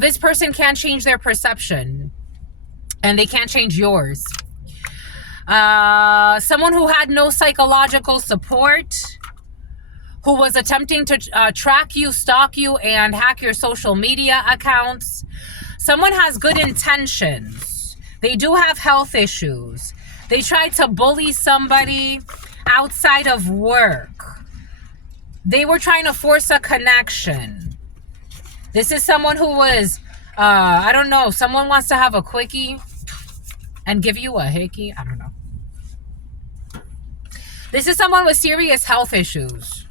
This person can't change their perception, and they can't change yours. Someone who had no psychological support, who was attempting to track you, stalk you, and hack your social media accounts. Someone has good intentions. They do have health issues. They tried to bully somebody outside of work. They were trying to force a connection. This is someone who was, I don't know, someone wants to have a quickie and give you a hickey. I don't know. This is someone with serious health issues.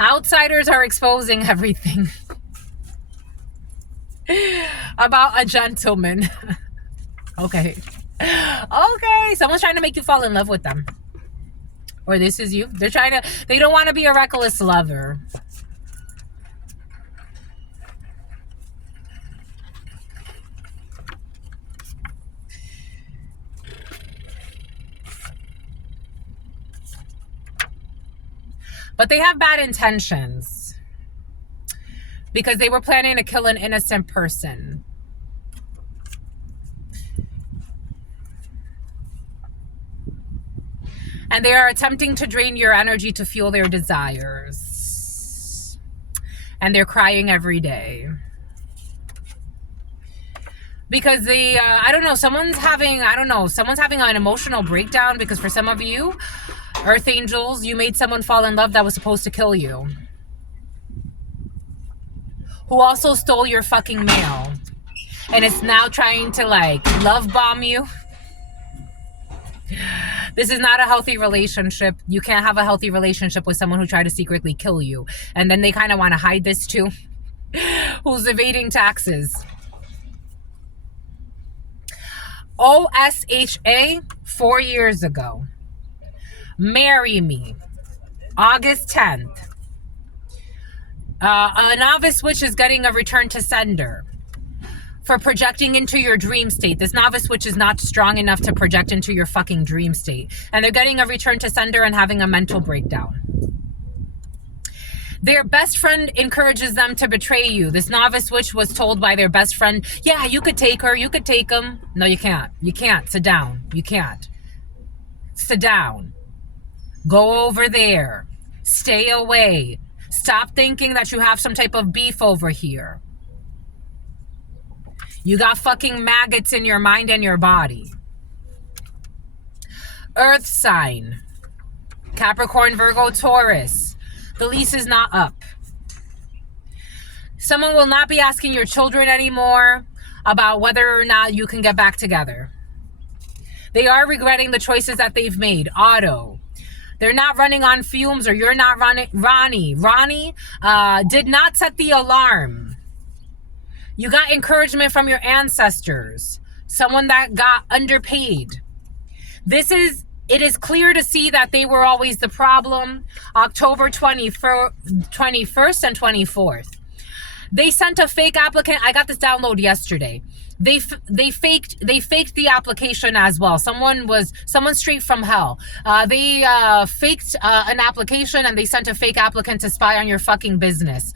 Outsiders are exposing everything about a gentleman. Okay. Okay. Someone's trying to make you fall in love with them. or this is you. They don't want to be a reckless lover. But they have bad intentions because they were planning to kill an innocent person. And they are attempting to drain your energy to fuel their desires. And they're crying every day. Because they, I don't know, someone's having an emotional breakdown because for some of you, Earth Angels, you made someone fall in love that was supposed to kill you. Who also stole your fucking mail. And it's now trying to like love bomb you. This is not a healthy relationship. You can't have a healthy relationship with someone who tried to secretly kill you. And then they kind of want to hide this too. Who's evading taxes. OSHA 4 years ago. Marry me. August 10th. A novice witch is getting a return to sender for projecting into your dream state. This novice witch is not strong enough to project into your fucking dream state. And they're getting a return to sender and having a mental breakdown. Their best friend encourages them to betray you. This novice witch was told by their best friend, yeah, you could take her, you could take him. No, you can't. You can't. Sit down. You can't. Sit down. Go over there. Stay away. Stop thinking that you have some type of beef over here. You got fucking maggots in your mind and your body. Earth sign. Capricorn, Virgo, Taurus. The lease is not up. Someone will not be asking your children anymore about whether or not you can get back together. They are regretting the choices that they've made. Auto. They're not running on fumes, or you're not running. Ronnie did not set the alarm. You got encouragement from your ancestors. Someone that got underpaid. It is clear to see that they were always the problem. October 21st and 24th. They sent a fake applicant. I got this download yesterday. They faked the application as well. Someone straight from hell. They faked an application and they sent a fake applicant to spy on your fucking business.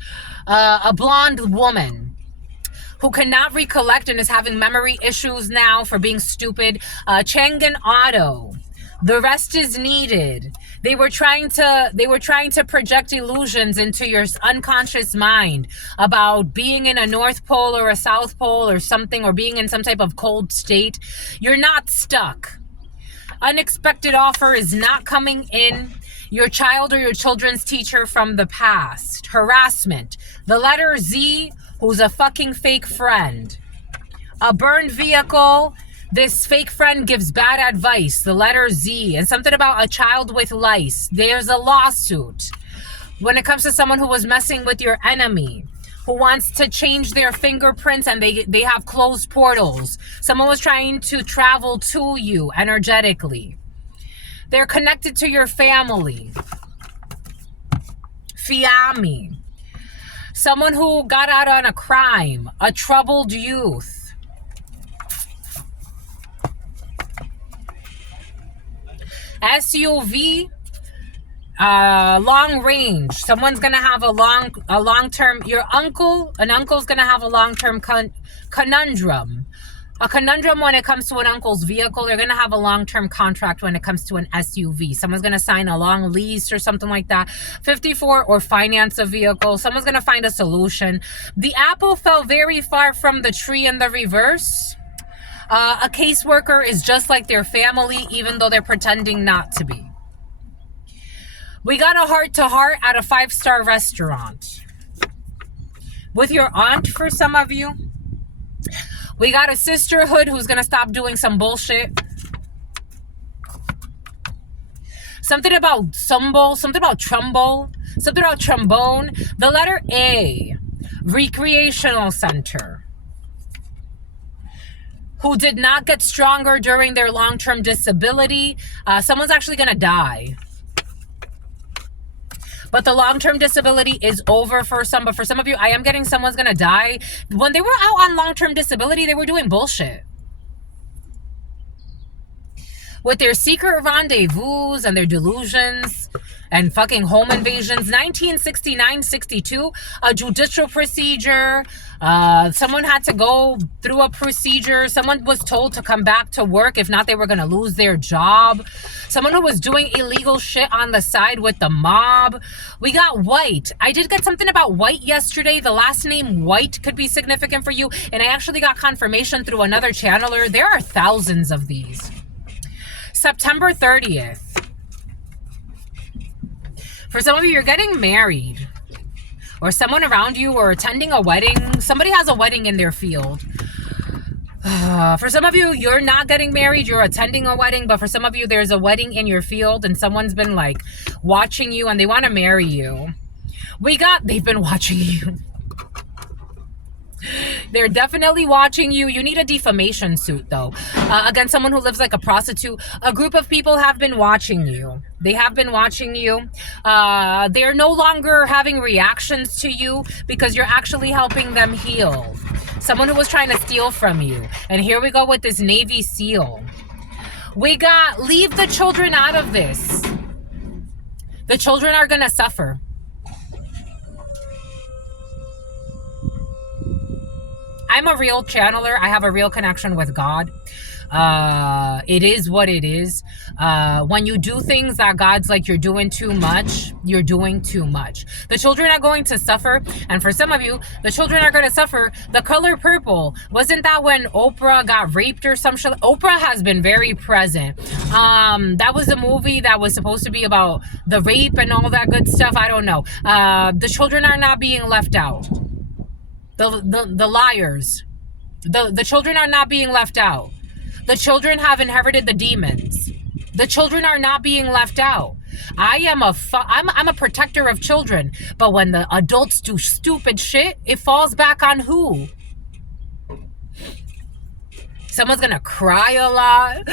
A blonde woman who cannot recollect and is having memory issues now for being stupid. Changan Auto. The rest is needed. They were trying to project illusions into your unconscious mind about being in a North Pole or a South Pole or something, or being in some type of cold state. You're not stuck. Unexpected offer is not coming in. Your child or your children's teacher from the past. Harassment. The letter Z, who's a fucking fake friend. A burned vehicle. This fake friend gives bad advice, the letter Z, and something about a child with lice. There's a lawsuit. When it comes to someone who was messing with your enemy, who wants to change their fingerprints and they have closed portals. Someone was trying to travel to you energetically. They're connected to your family. Fiami. Someone who got out on a crime, a troubled youth. SUV, long range. Someone's gonna have a long-term. An uncle's gonna have a long-term conundrum. A conundrum when it comes to an uncle's vehicle. They're gonna have a long-term contract when it comes to an SUV. Someone's gonna sign a long lease or something like that. 54 or finance a vehicle. Someone's gonna find a solution. The apple fell very far from the tree in the reverse. A caseworker is just like their family, even though they're pretending not to be. We got a heart-to-heart at a 5-star restaurant. With your aunt, for some of you. We got a sisterhood who's going to stop doing some bullshit. Something about symbol, something about trombone. The letter A. Recreational center. Who did not get stronger during their long-term disability. Someone's actually going to die. But the long-term disability is over for some. But for some of you, I am getting someone's going to die. When they were out on long-term disability, they were doing bullshit. With their secret rendezvous and their delusions and fucking home invasions. 1969-62, a judicial procedure. Someone had to go through a procedure. Someone was told to come back to work. If not, they were going to lose their job. Someone who was doing illegal shit on the side with the mob. We got White. I did get something about White yesterday. The last name White could be significant for you. And I actually got confirmation through another channeler. There are thousands of these. September 30th. For some of you, you're getting married. Or someone around you or attending a wedding. Somebody has a wedding in their field. For some of you, you're not getting married. You're attending a wedding. But for some of you, there's a wedding in your field. And someone's been like watching you and they want to marry you. They've been watching you. They're definitely watching you. You need a defamation suit, though. Against someone who lives like a prostitute. A group of people have been watching you. They have been watching you. They're no longer having reactions to you because you're actually helping them heal. Someone who was trying to steal from you. And here we go with this Navy SEAL. We got, leave the children out of this. The children are going to suffer. I'm a real channeler. I have a real connection with God. It is what it is. When you do things that God's like, you're doing too much, you're doing too much. The children are going to suffer. And for some of you, the children are going to suffer. The color purple. Wasn't that when Oprah got raped or some shit? Oprah has been very present. That was a movie that was supposed to be about the rape and all that good stuff. I don't know. The children are not being left out. The liars. The children are not being left out. The children have inherited the demons. The children are not being left out. I'm a protector of children, but when the adults do stupid shit, it falls back on who? Someone's gonna cry a lot.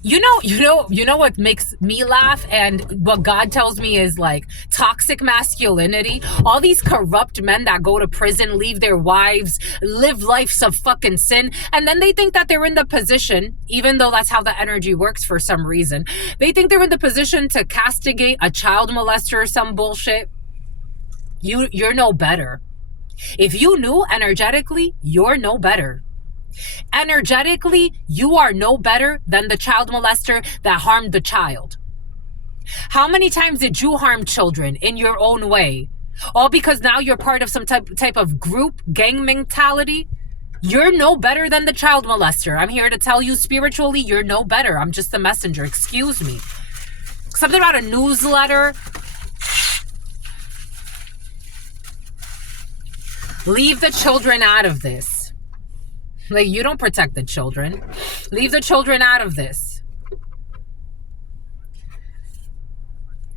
You know what makes me laugh and what God tells me is like toxic masculinity. All these corrupt men that go to prison, leave their wives, live lives of fucking sin. And then they think that they're in the position, even though that's how the energy works for some reason. They think they're in the position to castigate a child molester or some bullshit. You're no better. If you knew energetically, you're no better. Energetically, you are no better than the child molester that harmed the child. How many times did you harm children in your own way? All because now you're part of some type of group gang mentality? You're no better than the child molester. I'm here to tell you spiritually, you're no better. I'm just the messenger. Excuse me. Something about a newsletter. Leave the children out of this. Like, you don't protect the children. Leave the children out of this.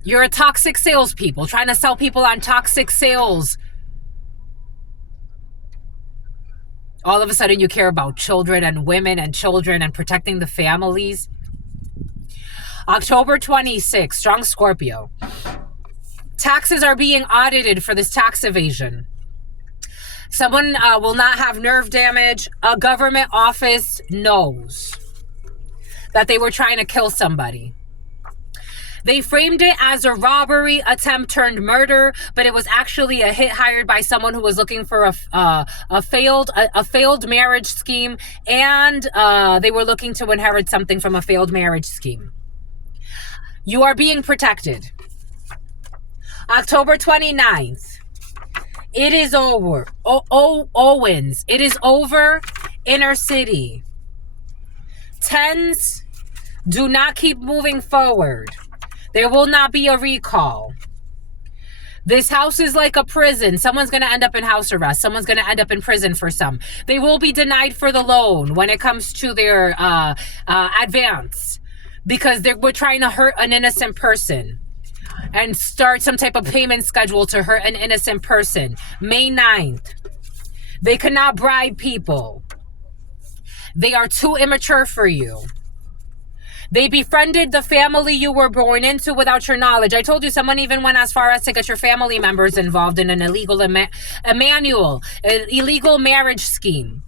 You're a toxic salespeople trying to sell people on toxic sales. All of a sudden you care about children and women and children and protecting the families. October 26th, strong Scorpio. Taxes are being audited for this tax evasion. Someone will not have nerve damage. A government office knows that they were trying to kill somebody. They framed it as a robbery attempt turned murder, but it was actually a hit hired by someone who was looking for a failed marriage scheme, and they were looking to inherit something from a failed marriage scheme. You are being protected. October 29th. It is over. Owens. It is over. Inner city. Tens, do not keep moving forward. There will not be a recall. This house is like a prison. Someone's going to end up in house arrest. Someone's going to end up in prison for some. They will be denied for the loan when it comes to their advance because we're trying to hurt an innocent person. And start some type of payment schedule to hurt an innocent person. May 9th. They cannot bribe people. They are too immature for you. They befriended the family you were born into without your knowledge. I told you someone even went as far as to get your family members involved in an illegal illegal marriage scheme.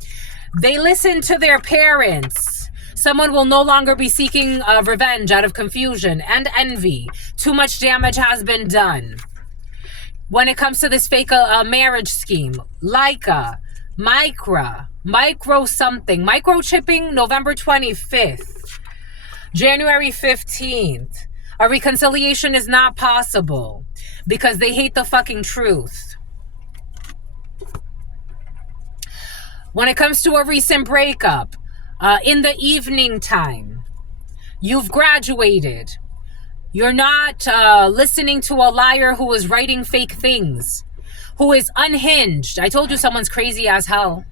They listened to their parents. Someone will no longer be seeking revenge out of confusion and envy. Too much damage has been done. When it comes to this fake marriage scheme, Leica, microchipping, November 25th, January 15th. A reconciliation is not possible because they hate the fucking truth. When it comes to a recent breakup, in the evening time, you've graduated. You're not listening to a liar who is writing fake things, who is unhinged. I told you someone's crazy as hell.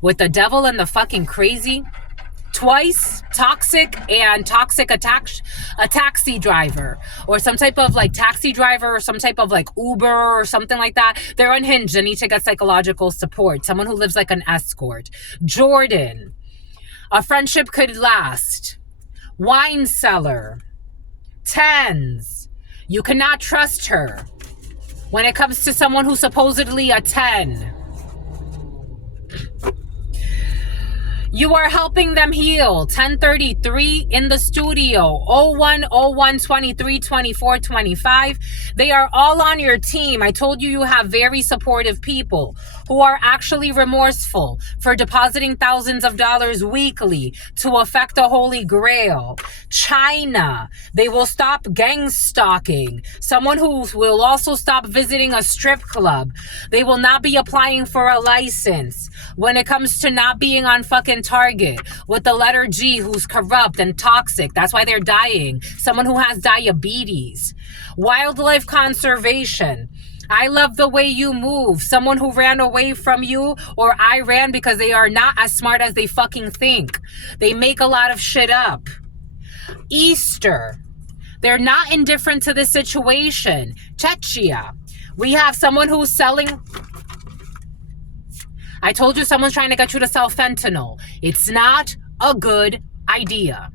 With the devil and the fucking crazy. Twice, toxic a taxi driver. Or some type of like taxi driver or some type of like Uber or something like that. They're unhinged and need to get psychological support. Someone who lives like an escort. Jordan. A friendship could last. Wine cellar. Tens. You cannot trust her. When it comes to someone who's supposedly a 10. You are helping them heal. 1033 in the studio. 01, 01, 23, 24, 25. They are all on your team. I told you have very supportive people who are actually remorseful for depositing thousands of dollars weekly to affect the Holy Grail. China. They will stop gang stalking. Someone who will also stop visiting a strip club. They will not be applying for a license. When it comes to not being on fucking Target with the letter G, who's corrupt and toxic. That's why they're dying. Someone who has diabetes. Wildlife conservation. I love the way you move. Someone who ran away from you, or I ran because they are not as smart as they fucking think. They make a lot of shit up. Easter. They're not indifferent to this situation. Chechia. We have someone who's selling... I told you someone's trying to get you to sell fentanyl. It's not a good idea.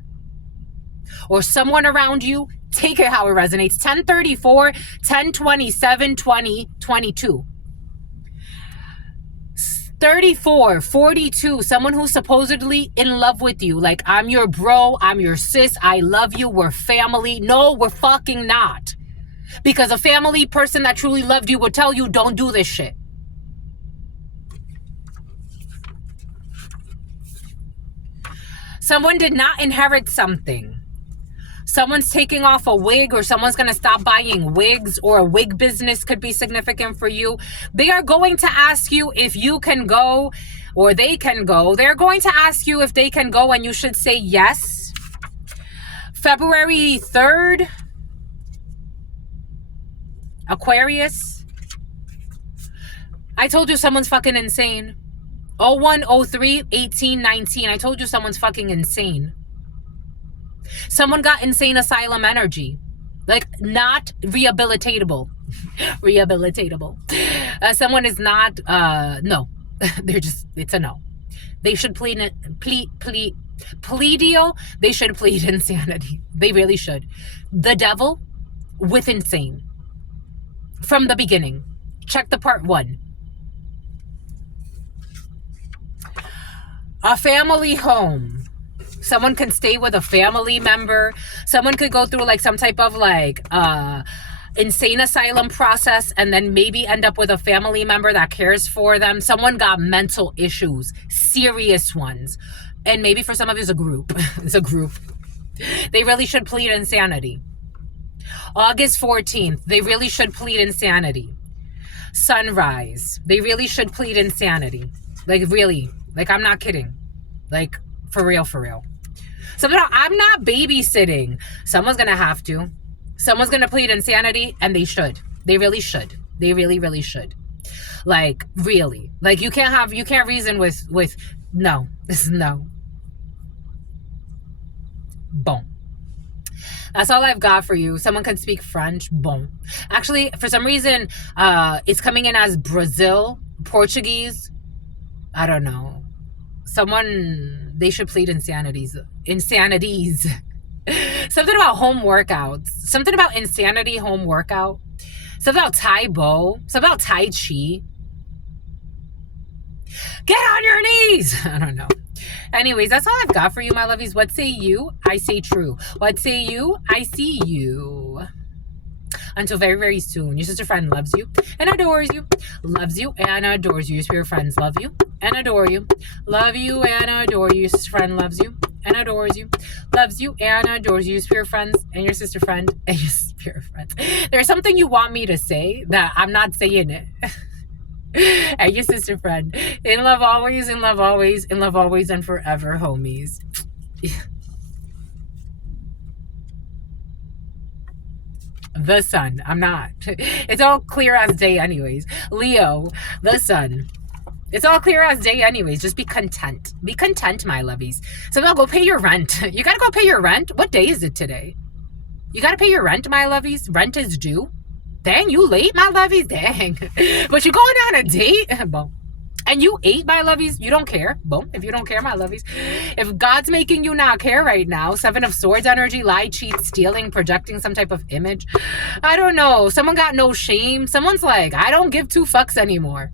Or someone around you, take it how it resonates. 1034, 1027, 20, 22. 34, 42, someone who's supposedly in love with you. Like, I'm your bro, I'm your sis, I love you, we're family. No, we're fucking not. Because a family person that truly loved you would tell you, don't do this shit. Someone did not inherit something. Someone's taking off a wig, or someone's going to stop buying wigs, or a wig business could be significant for you. They are going to ask you if you can go, or they can go. They're going to ask you if they can go, and you should say yes. February 3rd, Aquarius. I told you someone's fucking insane. 01, 03, 18, 19. I told you someone's fucking insane. Someone got insane asylum energy. Like, not rehabilitatable. Rehabilitatable. Someone is not, no. They're just, it's a no. They should plead deal. They should plead insanity. They really should. The devil with insane. From the beginning. Check the part 1. A family home. Someone can stay with a family member. Someone could go through like some type of like insane asylum process and then maybe end up with a family member that cares for them. Someone got mental issues, serious ones. And maybe for some of you it's a group. It's a group. They really should plead insanity. August 14th, they really should plead insanity. Sunrise, they really should plead insanity. Like, really. Like, I'm not kidding. Like, for real, for real. So, no, I'm not babysitting. Someone's going to have to. Someone's going to plead insanity, and they should. They really should. They really, really should. Like, really. Like, you can't reason with no. This is no. Bon. That's all I've got for you. Someone can speak French. Bon. Actually, for some reason, it's coming in as Brazil, Portuguese. I don't know. Someone, they should plead insanities. Insanities. Something about home workouts. Something about insanity home workout. Something about Tai Bo. Something about Tai Chi. Get on your knees. I don't know. Anyways, that's all I've got for you, my lovies. What say you? I say true. What say you? I see you. Until very, very soon. Your sister friend loves you and adores you. Loves you and adores you. Your spirit friends love you and adore you. Love you and adore you. Your sister friend loves you and adores you. Loves you and adores you. Your spirit friends and your sister friend and your spirit friends. There's something you want me to say that I'm not saying it. And your sister friend. In love always, in love always, in love always and forever, homies. The sun. I'm not. It's all clear as day anyways. Leo, the sun. It's all clear as day anyways. Just be content. Be content, my lovies. So now go pay your rent. You gotta go pay your rent. What day is it today? You gotta pay your rent, my lovies. Rent is due. Dang, you late, my lovies? Dang. But you going on a date? Boom. And you ate, my lovies? You don't care. Boom. If you don't care, my lovies. If God's making you not care right now, 7 of Swords energy, lie, cheat, stealing, projecting some type of image. I don't know. Someone got no shame. Someone's like, I don't give 2 fucks anymore.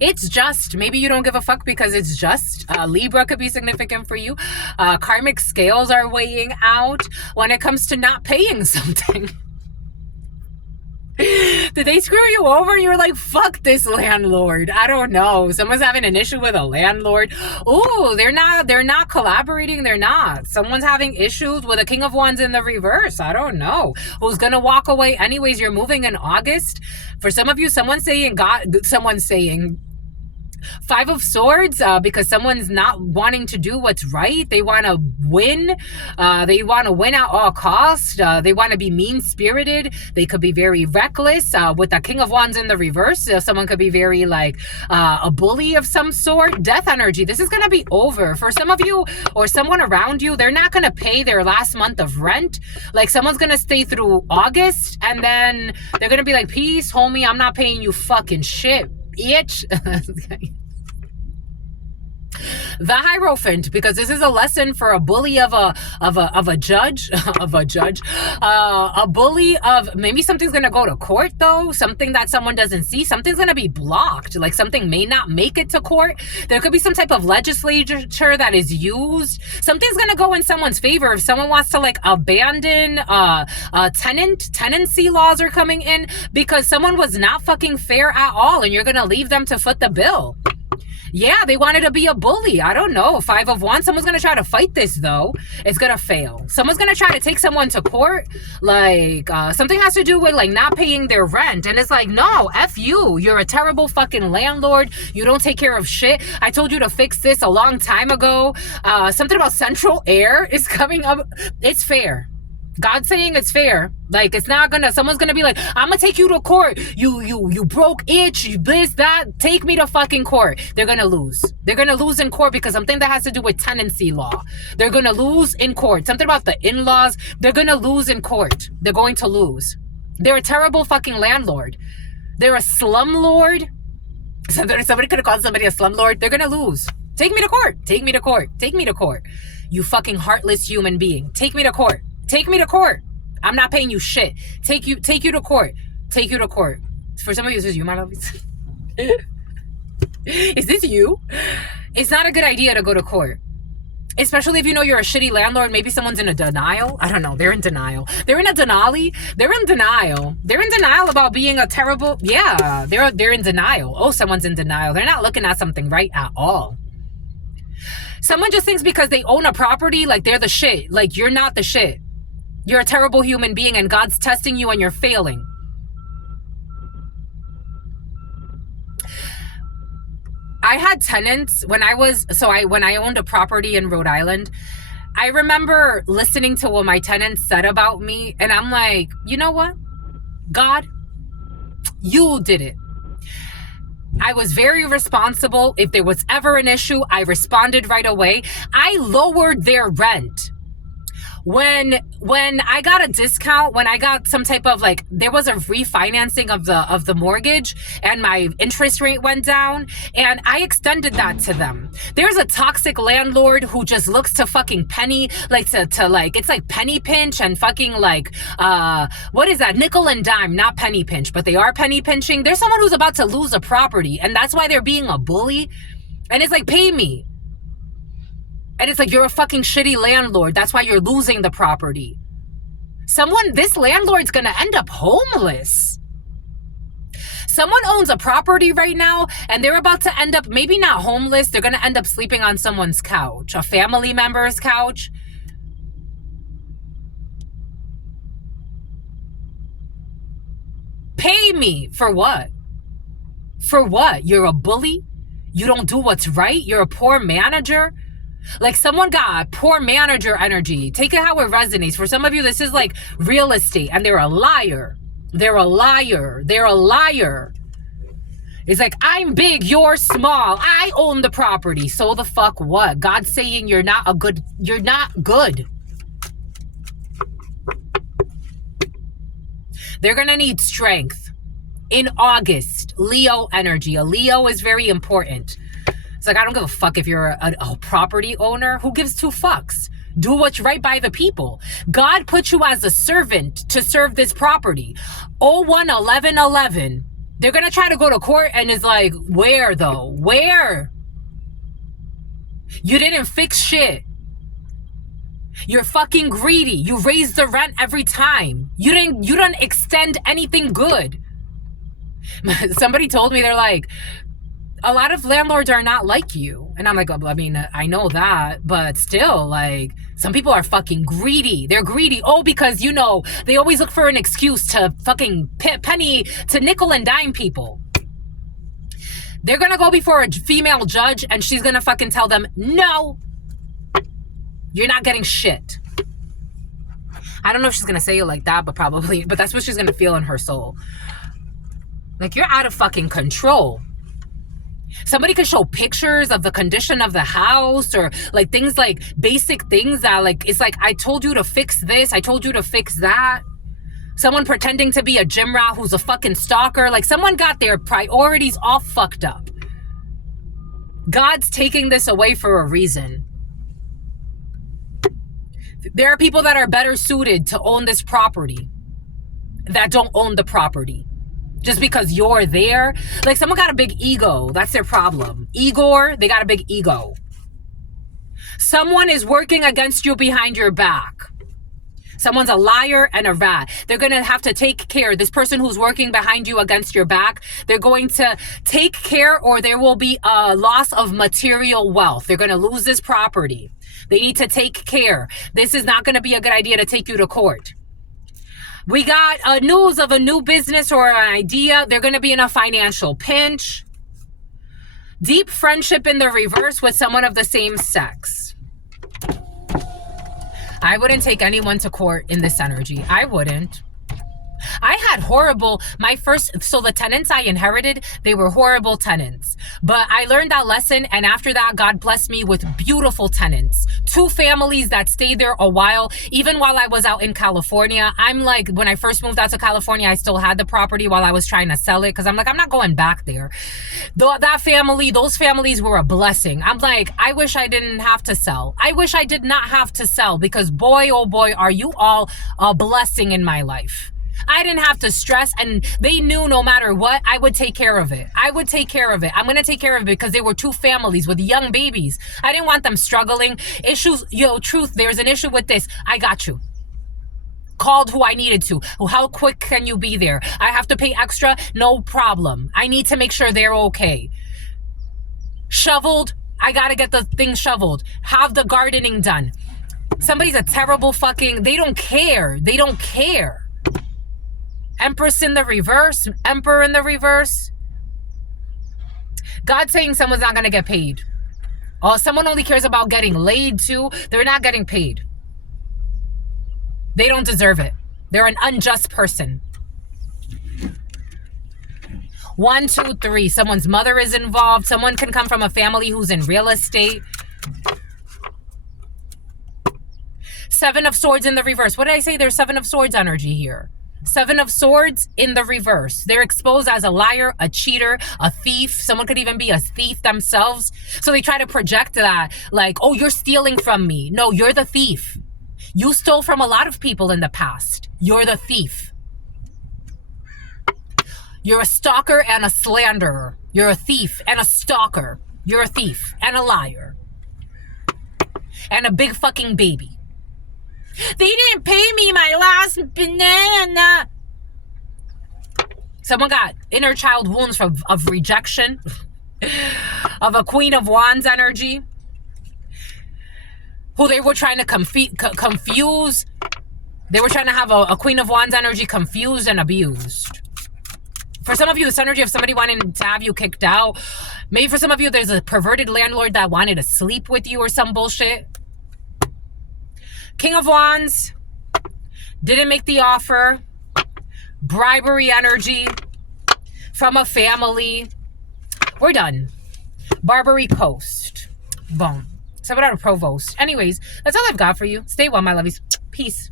It's just, maybe you don't give a fuck because it's just. Libra could be significant for you. Karmic scales are weighing out when it comes to not paying something. Did they screw you over? You were like, fuck this landlord. I don't know. Someone's having an issue with a landlord. Oh, they're not collaborating. They're not. Someone's having issues with a King of Wands in the reverse. I don't know. Who's gonna walk away anyways? You're moving in August. For some of you, someone's saying 5 of Swords, because someone's not wanting to do what's right. They want to win. They want to win at all costs. They want to be mean-spirited. They could be very reckless. With the King of Wands in the reverse, someone could be very like a bully of some sort. Death energy. This is going to be over. For some of you or someone around you, they're not going to pay their last month of rent. Like someone's going to stay through August and then they're going to be like, peace, homie, I'm not paying you fucking shit. Itch. The Hierophant, because this is a lesson for a bully of a judge a bully of, maybe something's gonna go to court though, something that someone doesn't see, something's gonna be blocked, like something may not make it to court. There could be some type of legislature that is used. Something's gonna go in someone's favor if someone wants to like abandon tenancy laws are coming in because someone was not fucking fair at all and you're gonna leave them to foot the bill. Yeah, they wanted to be a bully. I don't know. 5 of Wands. Someone's going to try to fight this, though. It's going to fail. Someone's going to try to take someone to court. Like, something has to do with, like, not paying their rent. And it's like, no, F you. You're a terrible fucking landlord. You don't take care of shit. I told you to fix this a long time ago. Something about central air is coming up. It's fair. God's saying it's fair. Like, it's not gonna, someone's gonna be like, I'm gonna take you to court. You broke itch, you this, that. Take me to fucking court. They're gonna lose. They're gonna lose in court because something that has to do with tenancy law. They're gonna lose in court. Something about the in-laws. They're gonna lose in court. They're going to lose. They're a terrible fucking landlord. They're a slumlord. Somebody could have called somebody a slumlord. They're gonna lose. Take me to court. Take me to court. Take me to court. You fucking heartless human being. Take me to court. Take me to court. I'm not paying you shit. Take you to court. Take you to court. For some of you, this is you, my love. Is this you? It's not a good idea to go to court. Especially if you know you're a shitty landlord. Maybe someone's in a denial. I don't know. They're in denial. They're in a denali. They're in denial. They're in denial about being a terrible... Yeah, they're in denial. Oh, someone's in denial. They're not looking at something right at all. Someone just thinks because they own a property, like they're the shit. Like, you're not the shit. You're a terrible human being and God's testing you and you're failing. I had tenants when I owned a property in Rhode Island. I remember listening to what my tenants said about me and I'm like, you know what? God, you did it. I was very responsible. If there was ever an issue, I responded right away. I lowered their rent. when I got a discount, when I got some type of like, there was a refinancing of the mortgage and my interest rate went down, and I extended that to them. There's a toxic landlord who just looks to fucking penny, like to like, it's like penny pinch and fucking like, what is that? Nickel and dime, not penny pinch, but they are penny pinching. There's someone who's about to lose a property, and that's why they're being a bully. And it's like, pay me. And it's like, you're a fucking shitty landlord. That's why you're losing the property. This landlord's gonna end up homeless. Someone owns a property right now and they're about to end up, maybe not homeless, they're gonna end up sleeping on someone's couch, a family member's couch. Pay me for what? For what? You're a bully? You don't do what's right? You're a poor manager? Like, someone got poor manager energy. Take it how it resonates. For some of you, this is like real estate, and they're a liar. They're a liar. They're a liar. It's like, I'm big, you're small. I own the property. So the fuck what? God's saying you're not good. They're gonna need strength. In August, Leo energy. A Leo is very important. It's like, I don't give a fuck if you're a property owner. Who gives two fucks? Do what's right by the people. God put you as a servant to serve this property. 01-11-11. They're going to try to go to court, and it's like, where though? Where? You didn't fix shit. You're fucking greedy. You raise the rent every time. You didn't extend anything good. Somebody told me, they're like, a lot of landlords are not like you. And I'm like, I mean, I know that, but still, like, some people are fucking greedy. They're greedy. Oh, because, you know, they always look for an excuse to fucking penny to nickel and dime people. They're gonna go before a female judge, and she's gonna fucking tell them, no, you're not getting shit. I don't know if she's gonna say it like that, but probably, but that's what she's gonna feel in her soul. Like, you're out of fucking control. Somebody could show pictures of the condition of the house, or like things, like basic things that, like, it's like, I told you to fix this, I told you to fix that. Someone pretending to be a gym rat who's a fucking stalker. Like, someone got their priorities all fucked up. God's taking this away for a reason. There are people that are better suited to own this property that don't own the property. Just because you're there. Like, someone got a big ego. That's their problem. Igor, they got a big ego. Someone is working against you behind your back. Someone's a liar and a rat. They're going to have to take care. This person who's working behind you against your back, they're going to take care, or there will be a loss of material wealth. They're going to lose this property. They need to take care. This is not going to be a good idea to take you to court. We got news of a new business or an idea. They're going to be in a financial pinch. Deep friendship in the reverse with someone of the same sex. I wouldn't take anyone to court in this energy. I wouldn't. I had horrible, so the tenants I inherited, they were horrible tenants. But I learned that lesson, and after that, God blessed me with beautiful tenants. 2 families that stayed there a while, even while I was out in California. I'm like, when I first moved out to California, I still had the property while I was trying to sell it, because I'm like, I'm not going back there. Those families were a blessing. I'm like, I wish I didn't have to sell. I wish I did not have to sell, because boy, oh boy, are you all a blessing in my life. I didn't have to stress, and they knew no matter what, I would take care of it. I would take care of it. I'm going to take care of it because they were 2 families with young babies. I didn't want them struggling. Issues, truth, there's an issue with this. I got you. Called who I needed to. How quick can you be there? I have to pay extra? No problem. I need to make sure they're okay. Shoveled? I got to get the thing shoveled. Have the gardening done. Somebody's a terrible fucking, they don't care. They don't care. Empress in the reverse, Emperor in the reverse. God's saying someone's not going to get paid. Oh, someone only cares about getting laid too. They're not getting paid. They don't deserve it. They're an unjust person. 1, 2, 3. Someone's mother is involved. Someone can come from a family who's in real estate. Seven of Swords in the reverse. What did I say? There's Seven of Swords energy here. Seven of Swords in the reverse. They're exposed as a liar, a cheater, a thief. Someone could even be a thief themselves. So they try to project that like, oh, you're stealing from me. No, you're the thief. You stole from a lot of people in the past. You're the thief. You're a stalker and a slanderer. You're a thief and a stalker. You're a thief and a liar. And a big fucking baby. They didn't pay me my last banana. Someone got inner child wounds of rejection, of a Queen of Wands energy, who they were trying to confuse. They were trying to have a Queen of Wands energy confused and abused. For some of you, this energy of somebody wanting to have you kicked out. Maybe for some of you, there's a perverted landlord that wanted to sleep with you or some bullshit. King of Wands didn't make the offer. Bribery energy from a family. We're done. Barbary Coast. Boom. Somewhat out of Provost. Anyways, that's all I've got for you. Stay well, my lovies. Peace.